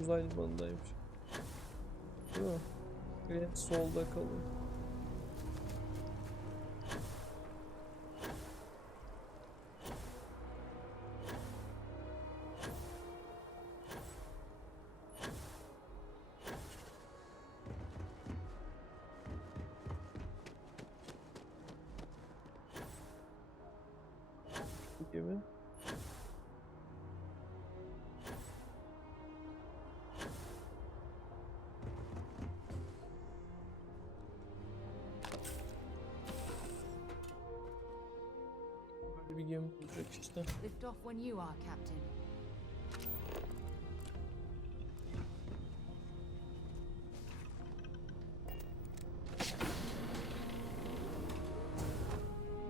Uzay limanındaymış. Değil mi? Evet, solda kalıyor. Gibi. Böyle bir gemi olacak işte. Lift off when you are, Captain.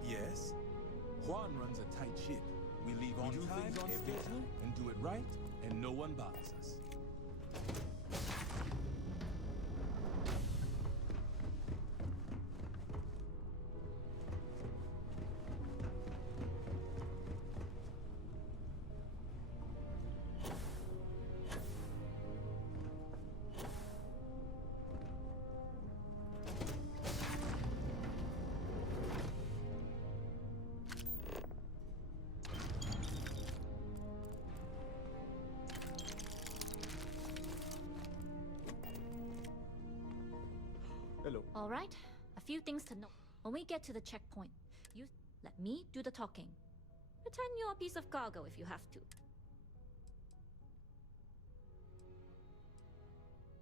Yes. Juan runs a tight ship. We leave on time, every time, and do it right, and no one bothers us. Hello. All right. A few things to note. When we get to the checkpoint, you let me do the talking. Pretend you're a piece of cargo if you have to.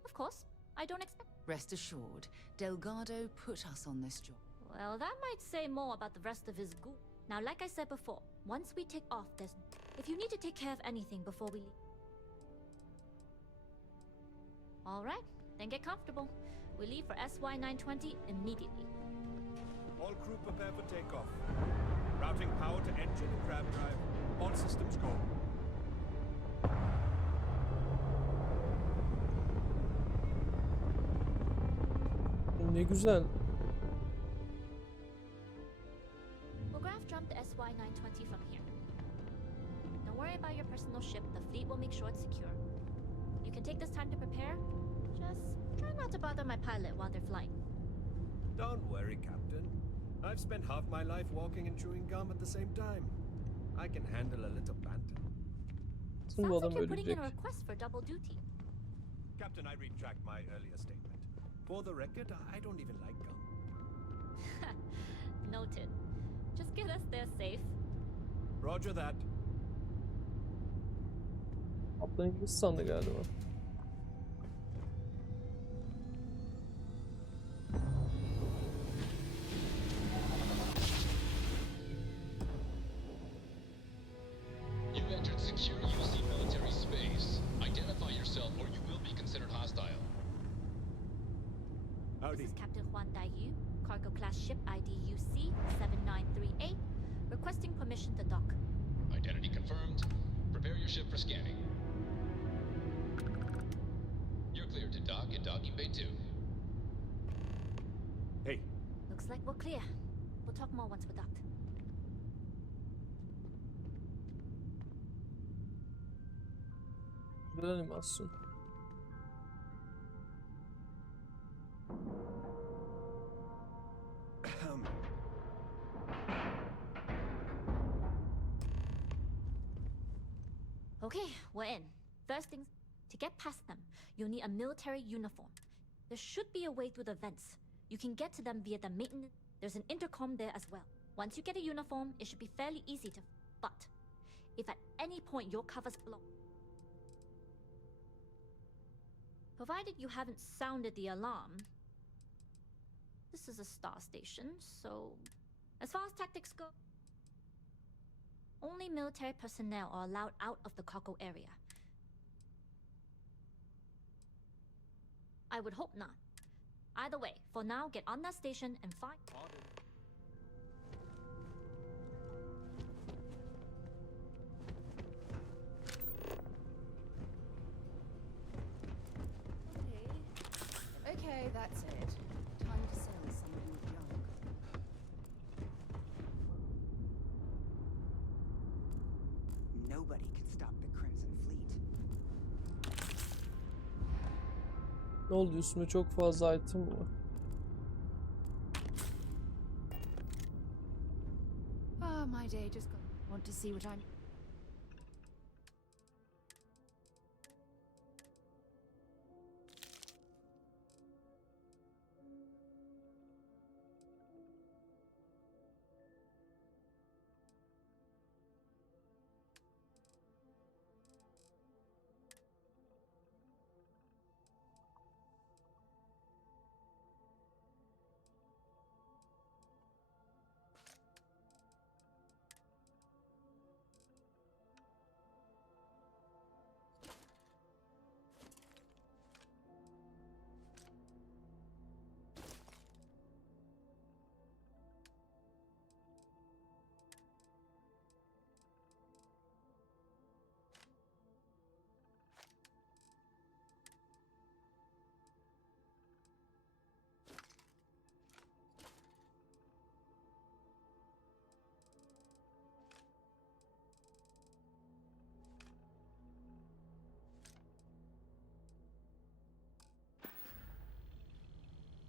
Of course, I don't expect. Rest assured, Delgado put us on this job. Well, that might say more about the rest of his group. Now, like I said before, once we take off, there's... If you need to take care of anything before we leave... Alright, then get comfortable. We leave for SY-920 immediately. All crew prepare for takeoff. Routing power to engine and crab drive. All systems go. Ne güzel. We'll graph jump the SY-920 from here. Don't worry about your personal ship. The fleet will make sure it's secure. You can take this time to prepare. Just try not to bother my pilot while they're flying. Don't worry, Captain. I've spent half my life walking and chewing gum at the same time. I can handle a little banter. Şimdi bu adam Sounds like you're putting ölecek. in a request for double duty. Captain, I retract my earlier statement. For the record, I don't even like gum. Noted. Just get us there safe. Roger that. Abla İngiliz sandı galiba. You've entered secure UC military space. Identify yourself or you will be considered hostile. This is Captain Juan Daiyu, cargo class ship ID UC 7938, requesting permission to dock. Identity confirmed. Prepare your ship for scanning. You're cleared to dock at docking bay 2. Hey. Looks like we're clear. We'll talk more once we're docked. Güzel animasyon. Okay, we're in. First things, to get past them, you'll need a military uniform. There should be a way through the vents. You can get to them via the maintenance. There's an intercom there as well. Once you get a uniform, it should be fairly easy to... But, if at any point your cover's blown... Provided you haven't sounded the alarm... This is a star station, so... As far as tactics go... Only military personnel are allowed out of the cargo area. I would hope not. Either way, for now, get on that station and find... Okay, that's it. Time to sell some new junk. Nobody can stop the Crimson Fleet. Ne oldu, üstüme çok fazla item var. Ah, my day just got... Want to see what I'm...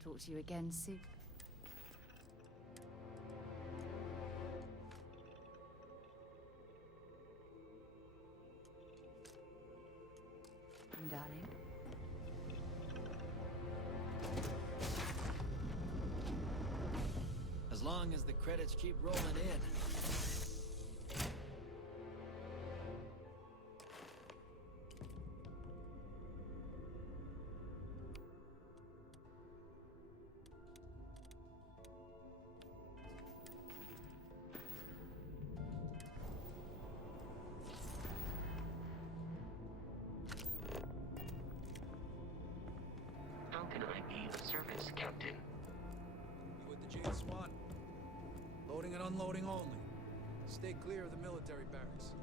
Talk to you again soon. Darling. As long as the credits keep rolling in. unloading only. Stay clear of the military barracks.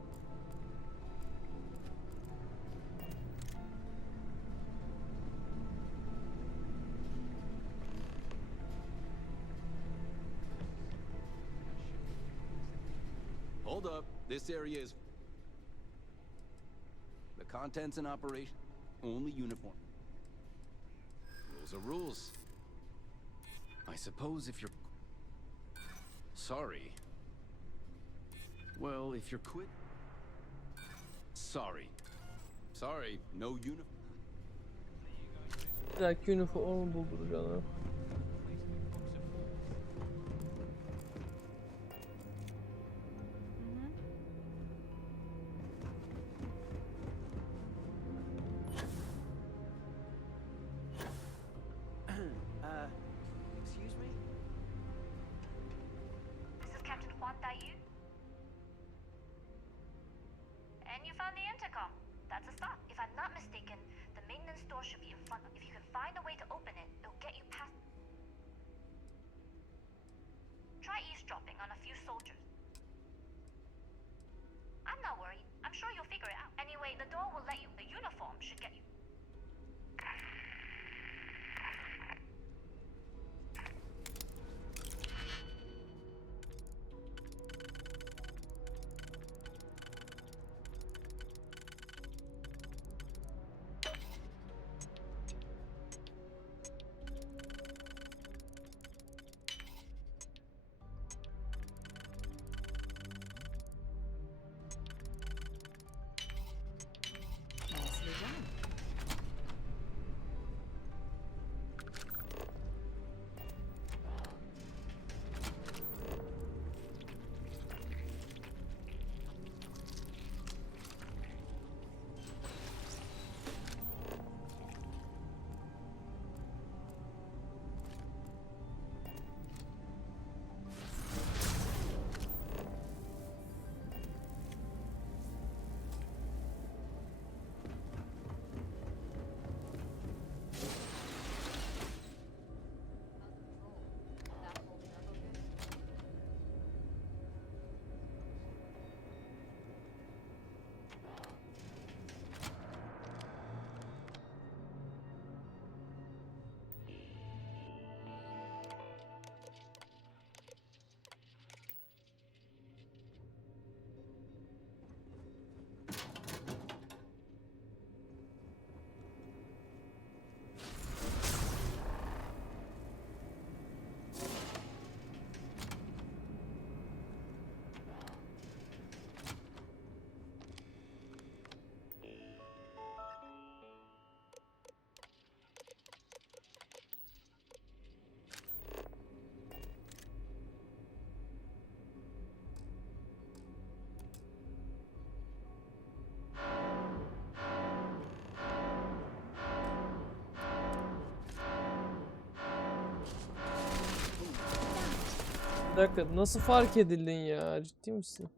Hold up. This area is... The contents in operation. Only uniform. Rules are rules. I suppose if you're... Sorry. Well, if you're quit... Sorry. Sorry, no uniform. Bir dakika üniformu bulduracağım. Excuse me? This is Captain Juan, that you? And you found the intercom. That's a start. If I'm not mistaken, the maintenance door should be in front. If you can find a way to open it, it'll get you past. Try eavesdropping on a few soldiers. I'm not worried. I'm sure you'll figure it out. Anyway, the door will let you. The uniform should get you. Nicely done. Bir dakika, nasıl fark edildin ya? Ciddi misin?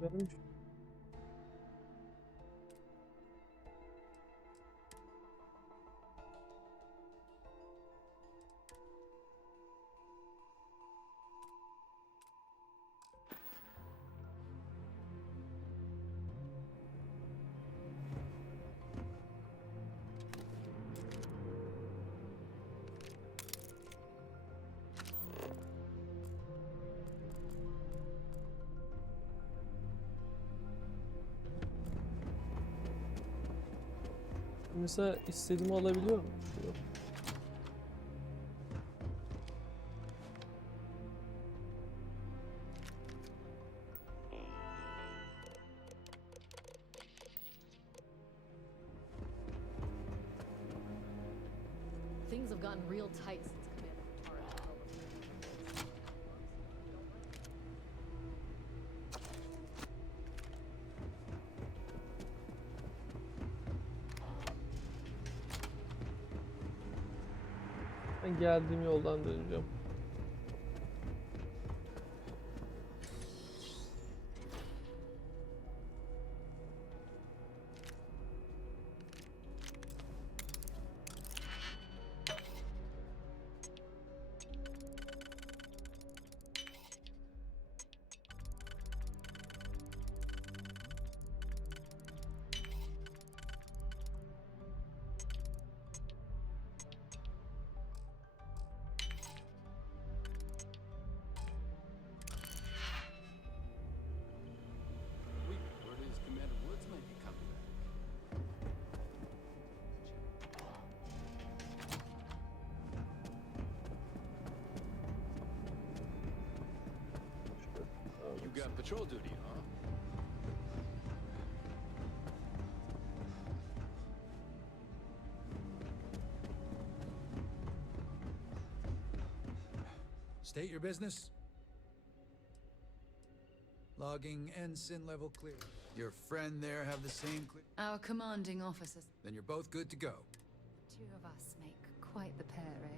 Güzelmiş. Mesela istediğimi alabiliyor muyum? Şurada. Things have gotten real tight since Commander Tara took over. Ben geldiğim yoldan döneceğim. Word is Commander Woods might be coming back. You got patrol duty, huh? State your business. Logging ensign level clear. Your friend there have the same clear? Our commanding officers. Then you're both good to go. Two of us make quite the pair, eh?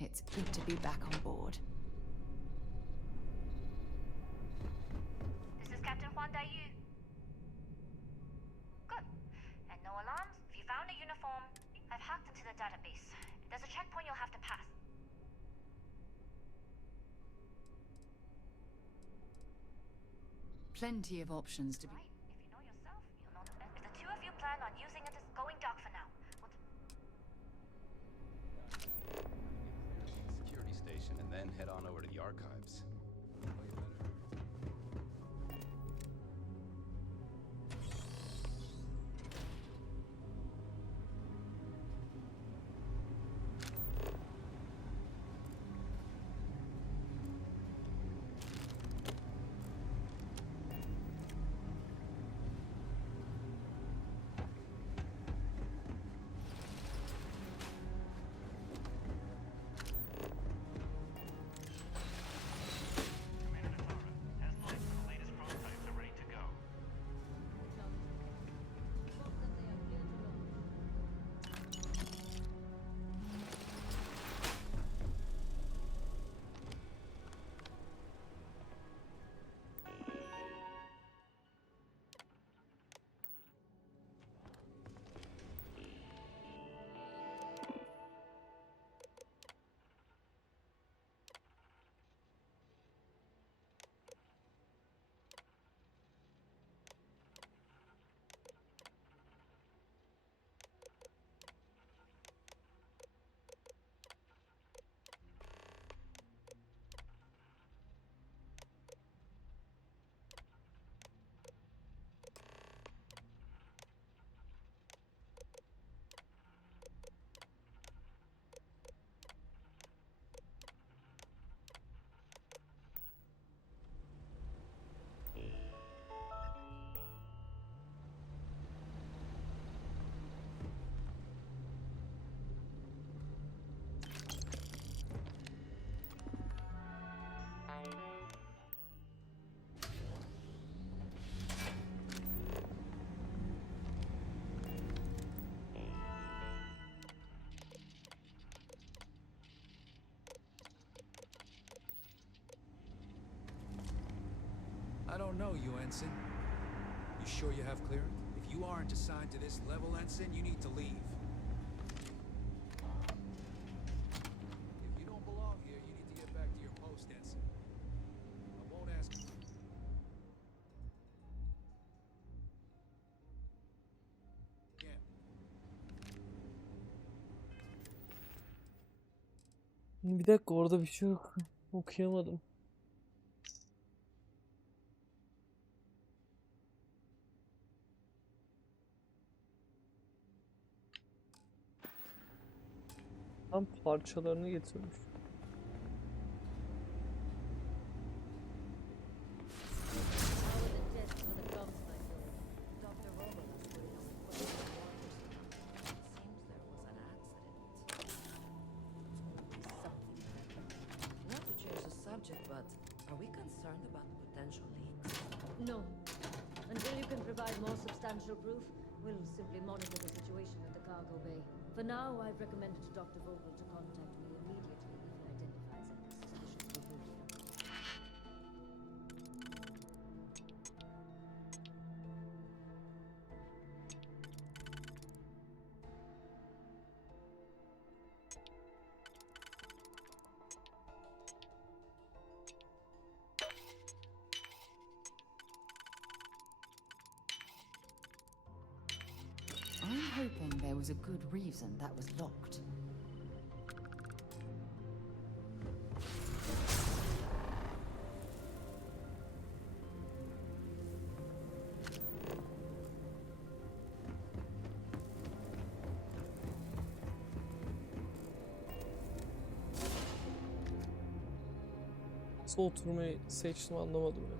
It's good to be back on board. This is Captain Huan Daiyu. Good. And no alarms? If you found a uniform, I've hacked into the database. There's a checkpoint you'll have to pass. Plenty of options to be. Right. If you know yourself, you'll know the best. If the two of you plan on using it, it's going dark for now. Security station and then head on over to the archives. I don't know you, Ensign. You sure you have clearance? If you aren't assigned to this level, Ensign, you need to leave. If you don't belong here, you need to get back to your post, Ensign. I won't ask. Bir dakika, orada bir şey yok. Okuyamadım. Tam parçalarını getirmiş. Not to change the subject, but are we concerned about the potential leaks? No. Until you can provide more substantial proof, we'll simply monitor the situation at the cargo bay. For now, I've recommended to Dr. Vogel to contact me immediately if he identifies any suspicious behavior. I'm hoping there was a good reason that was locked. Nasıl oturmayı seçtim anlamadım ya.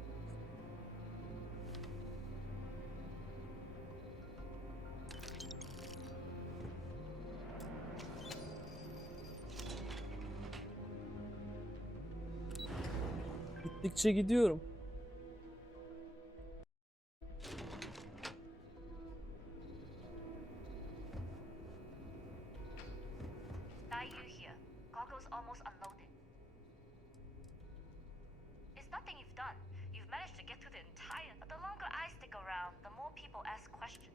Gittikçe gidiyorum. Are you here? Cargo's almost unloaded. It's nothing you've done. You've managed to get through the entire... But the longer I stick around, the more people ask questions.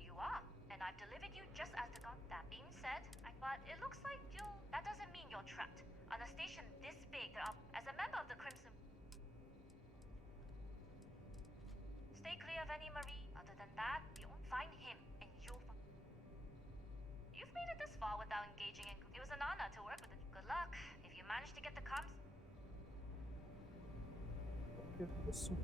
You are, and I've delivered you just as the gun. That being said, but it looks like you'll... That doesn't mean you're trapped. On a station this big, there are... As a member of the Crimson... Stay clear of any Marine. Other than that, you won't find him, and you'll find... You've made it this far without engaging in... It was an honor to work with you. Good luck. If you manage to get the comms... Yapıyorsun.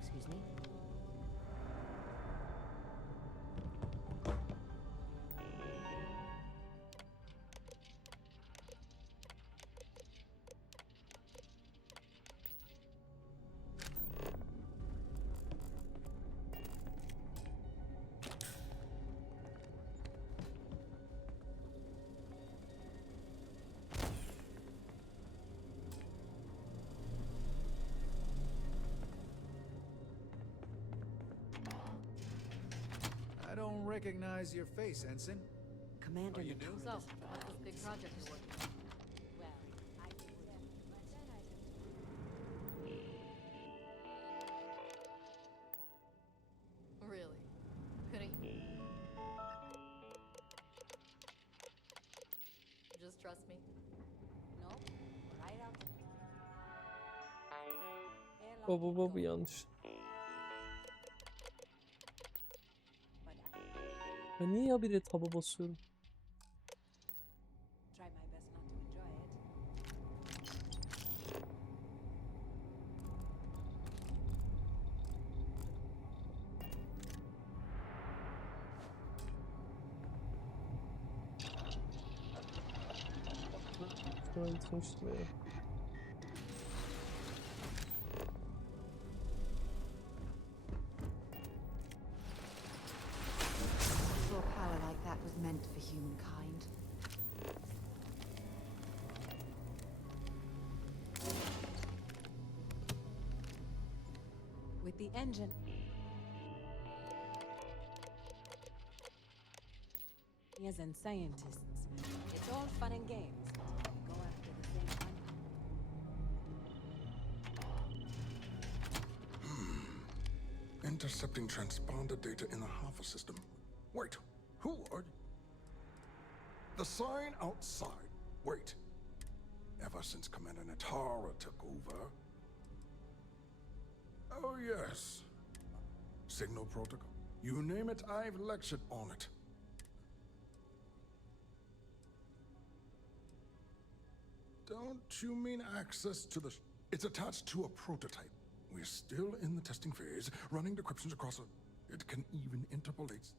Excuse me? I don't recognize your face, Ensign. Commander, Are you new? So, what's this big project you're working on? Well, I think Really? Couldn't you? Just trust me? No? Right out. Baba yanlış. Ben niye habire taba basıyorum? try my best not to enjoy it. Şuna gitmiştim ya. Your power like that was meant for humankind. With the engine. As in scientists. It's all fun and games. We go after the same money. Intercepting transponder data in the Alpha system. Wait, who are you? The sign outside. Wait. ever since Commander Natara took over. Oh, yes. Signal protocol. You name it, I've lectured on it. Don't you mean access to the... It's attached to a prototype. We're still in the testing phase, running decryptions across a... It can even interpolate.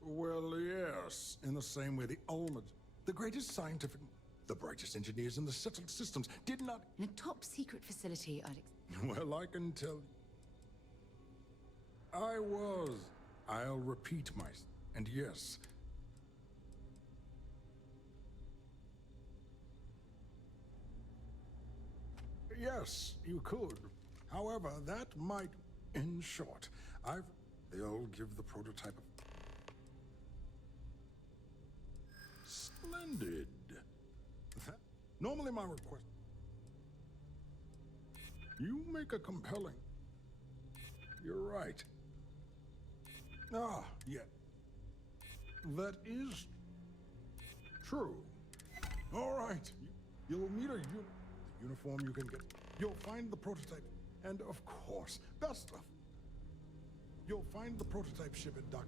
Well, yes. In the same way the Ulmad, the greatest scientific... The brightest engineers in the settled systems did not... In a top-secret facility, Well, I can tell you. I was. I'll repeat myself. And yes. Yes, you could. However, that might, in short, they'll give the prototype a... Splendid. Normally my request... You make a compelling... You're right. Ah, yeah. That is... true. All right. You'll need a uniform you can get. You'll find the prototype. And of course, best of... You'll find the prototype ship at dock.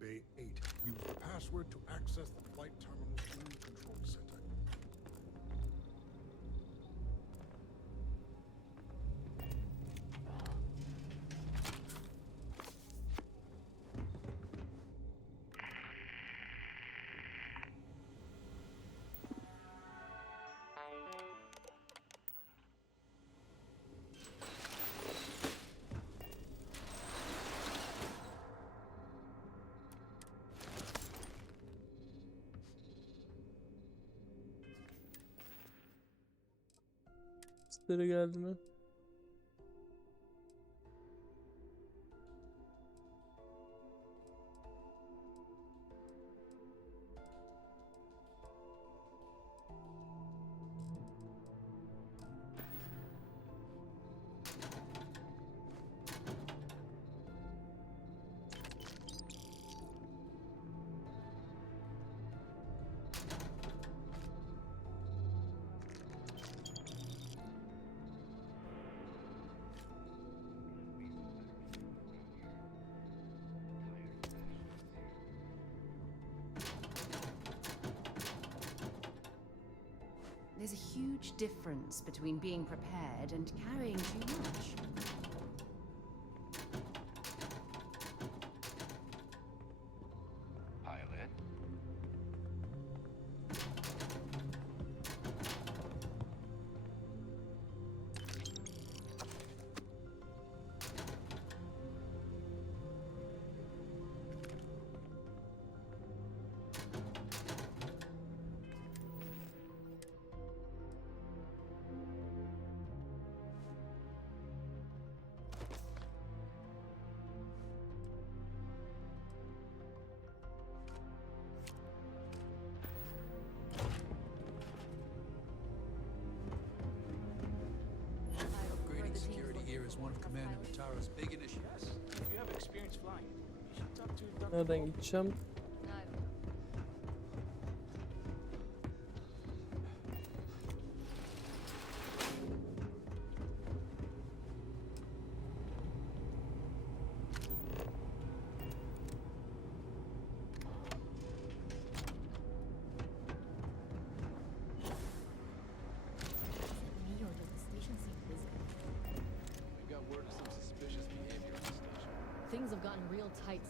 Bay 8. Use the password to access the flight terminal in the control center. Sizlere geldi mi? There's a huge difference between being prepared and carrying too much. Pilot. Upgrading security here is one of Commander Natara's big initiatives. If you have experience flying, you should talk to Dr. Nereden gideceğim? We got word of some suspicious behavior at the station. Things have gotten real tight.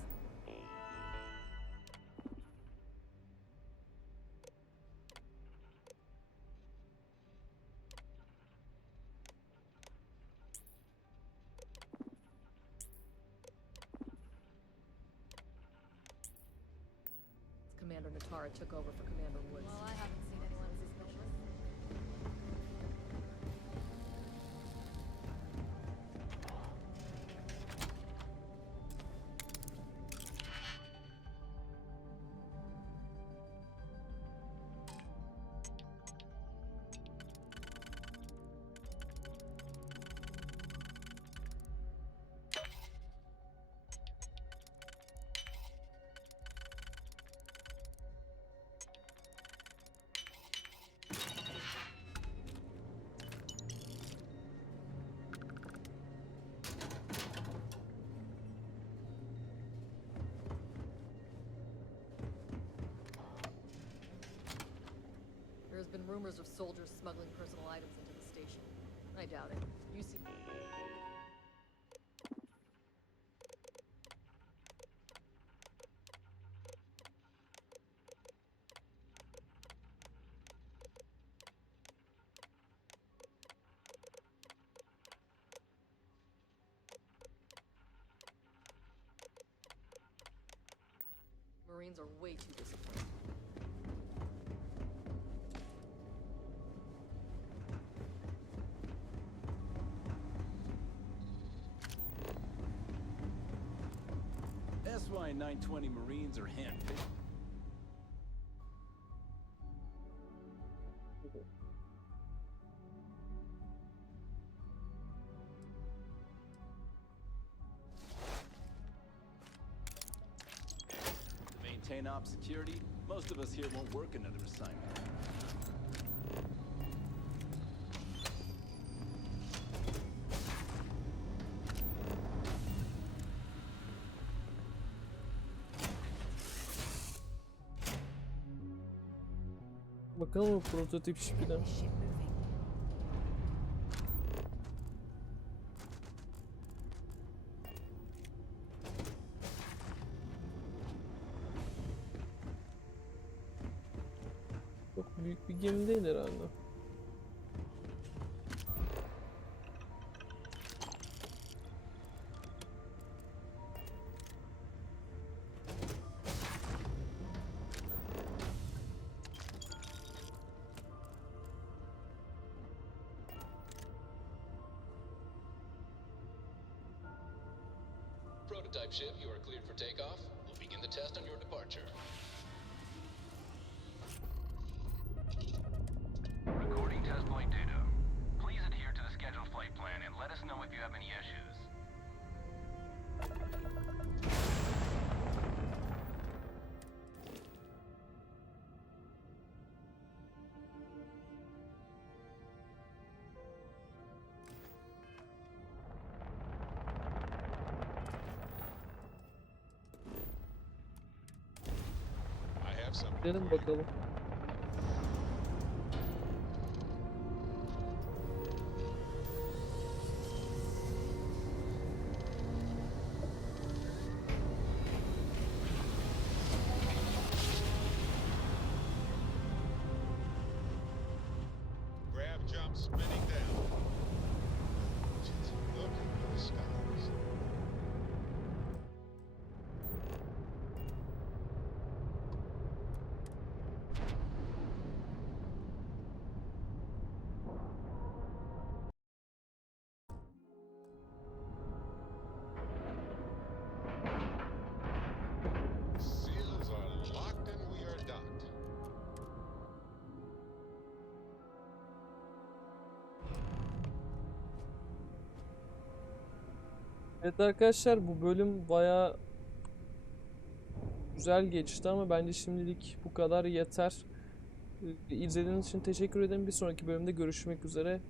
Commander Natara took over for Commander Woods. Well, I haven't seen anyone suspicious. rumors of soldiers smuggling personal items into the station. I doubt it. You see. Marines are way too disciplined. SY 920 Marines are handpicked. To maintain op security, most of us here won't work another assignment. Bakalım o prototip şipine. Çok büyük bir gemi değil herhalde. Prototype ship, you are cleared for takeoff. We'll begin the test on your departure. Recording test flight data. Please adhere to the scheduled flight plan and let us know if you have any issues. Gidelim bakalım. Grav jump spinning down. Just look at the stars. Seals are locked and we are docked. Evet arkadaşlar, bu bölüm bayağı güzel geçti ama bence şimdilik bu kadar yeter. İzlediğiniz için teşekkür ederim. Bir sonraki bölümde görüşmek üzere.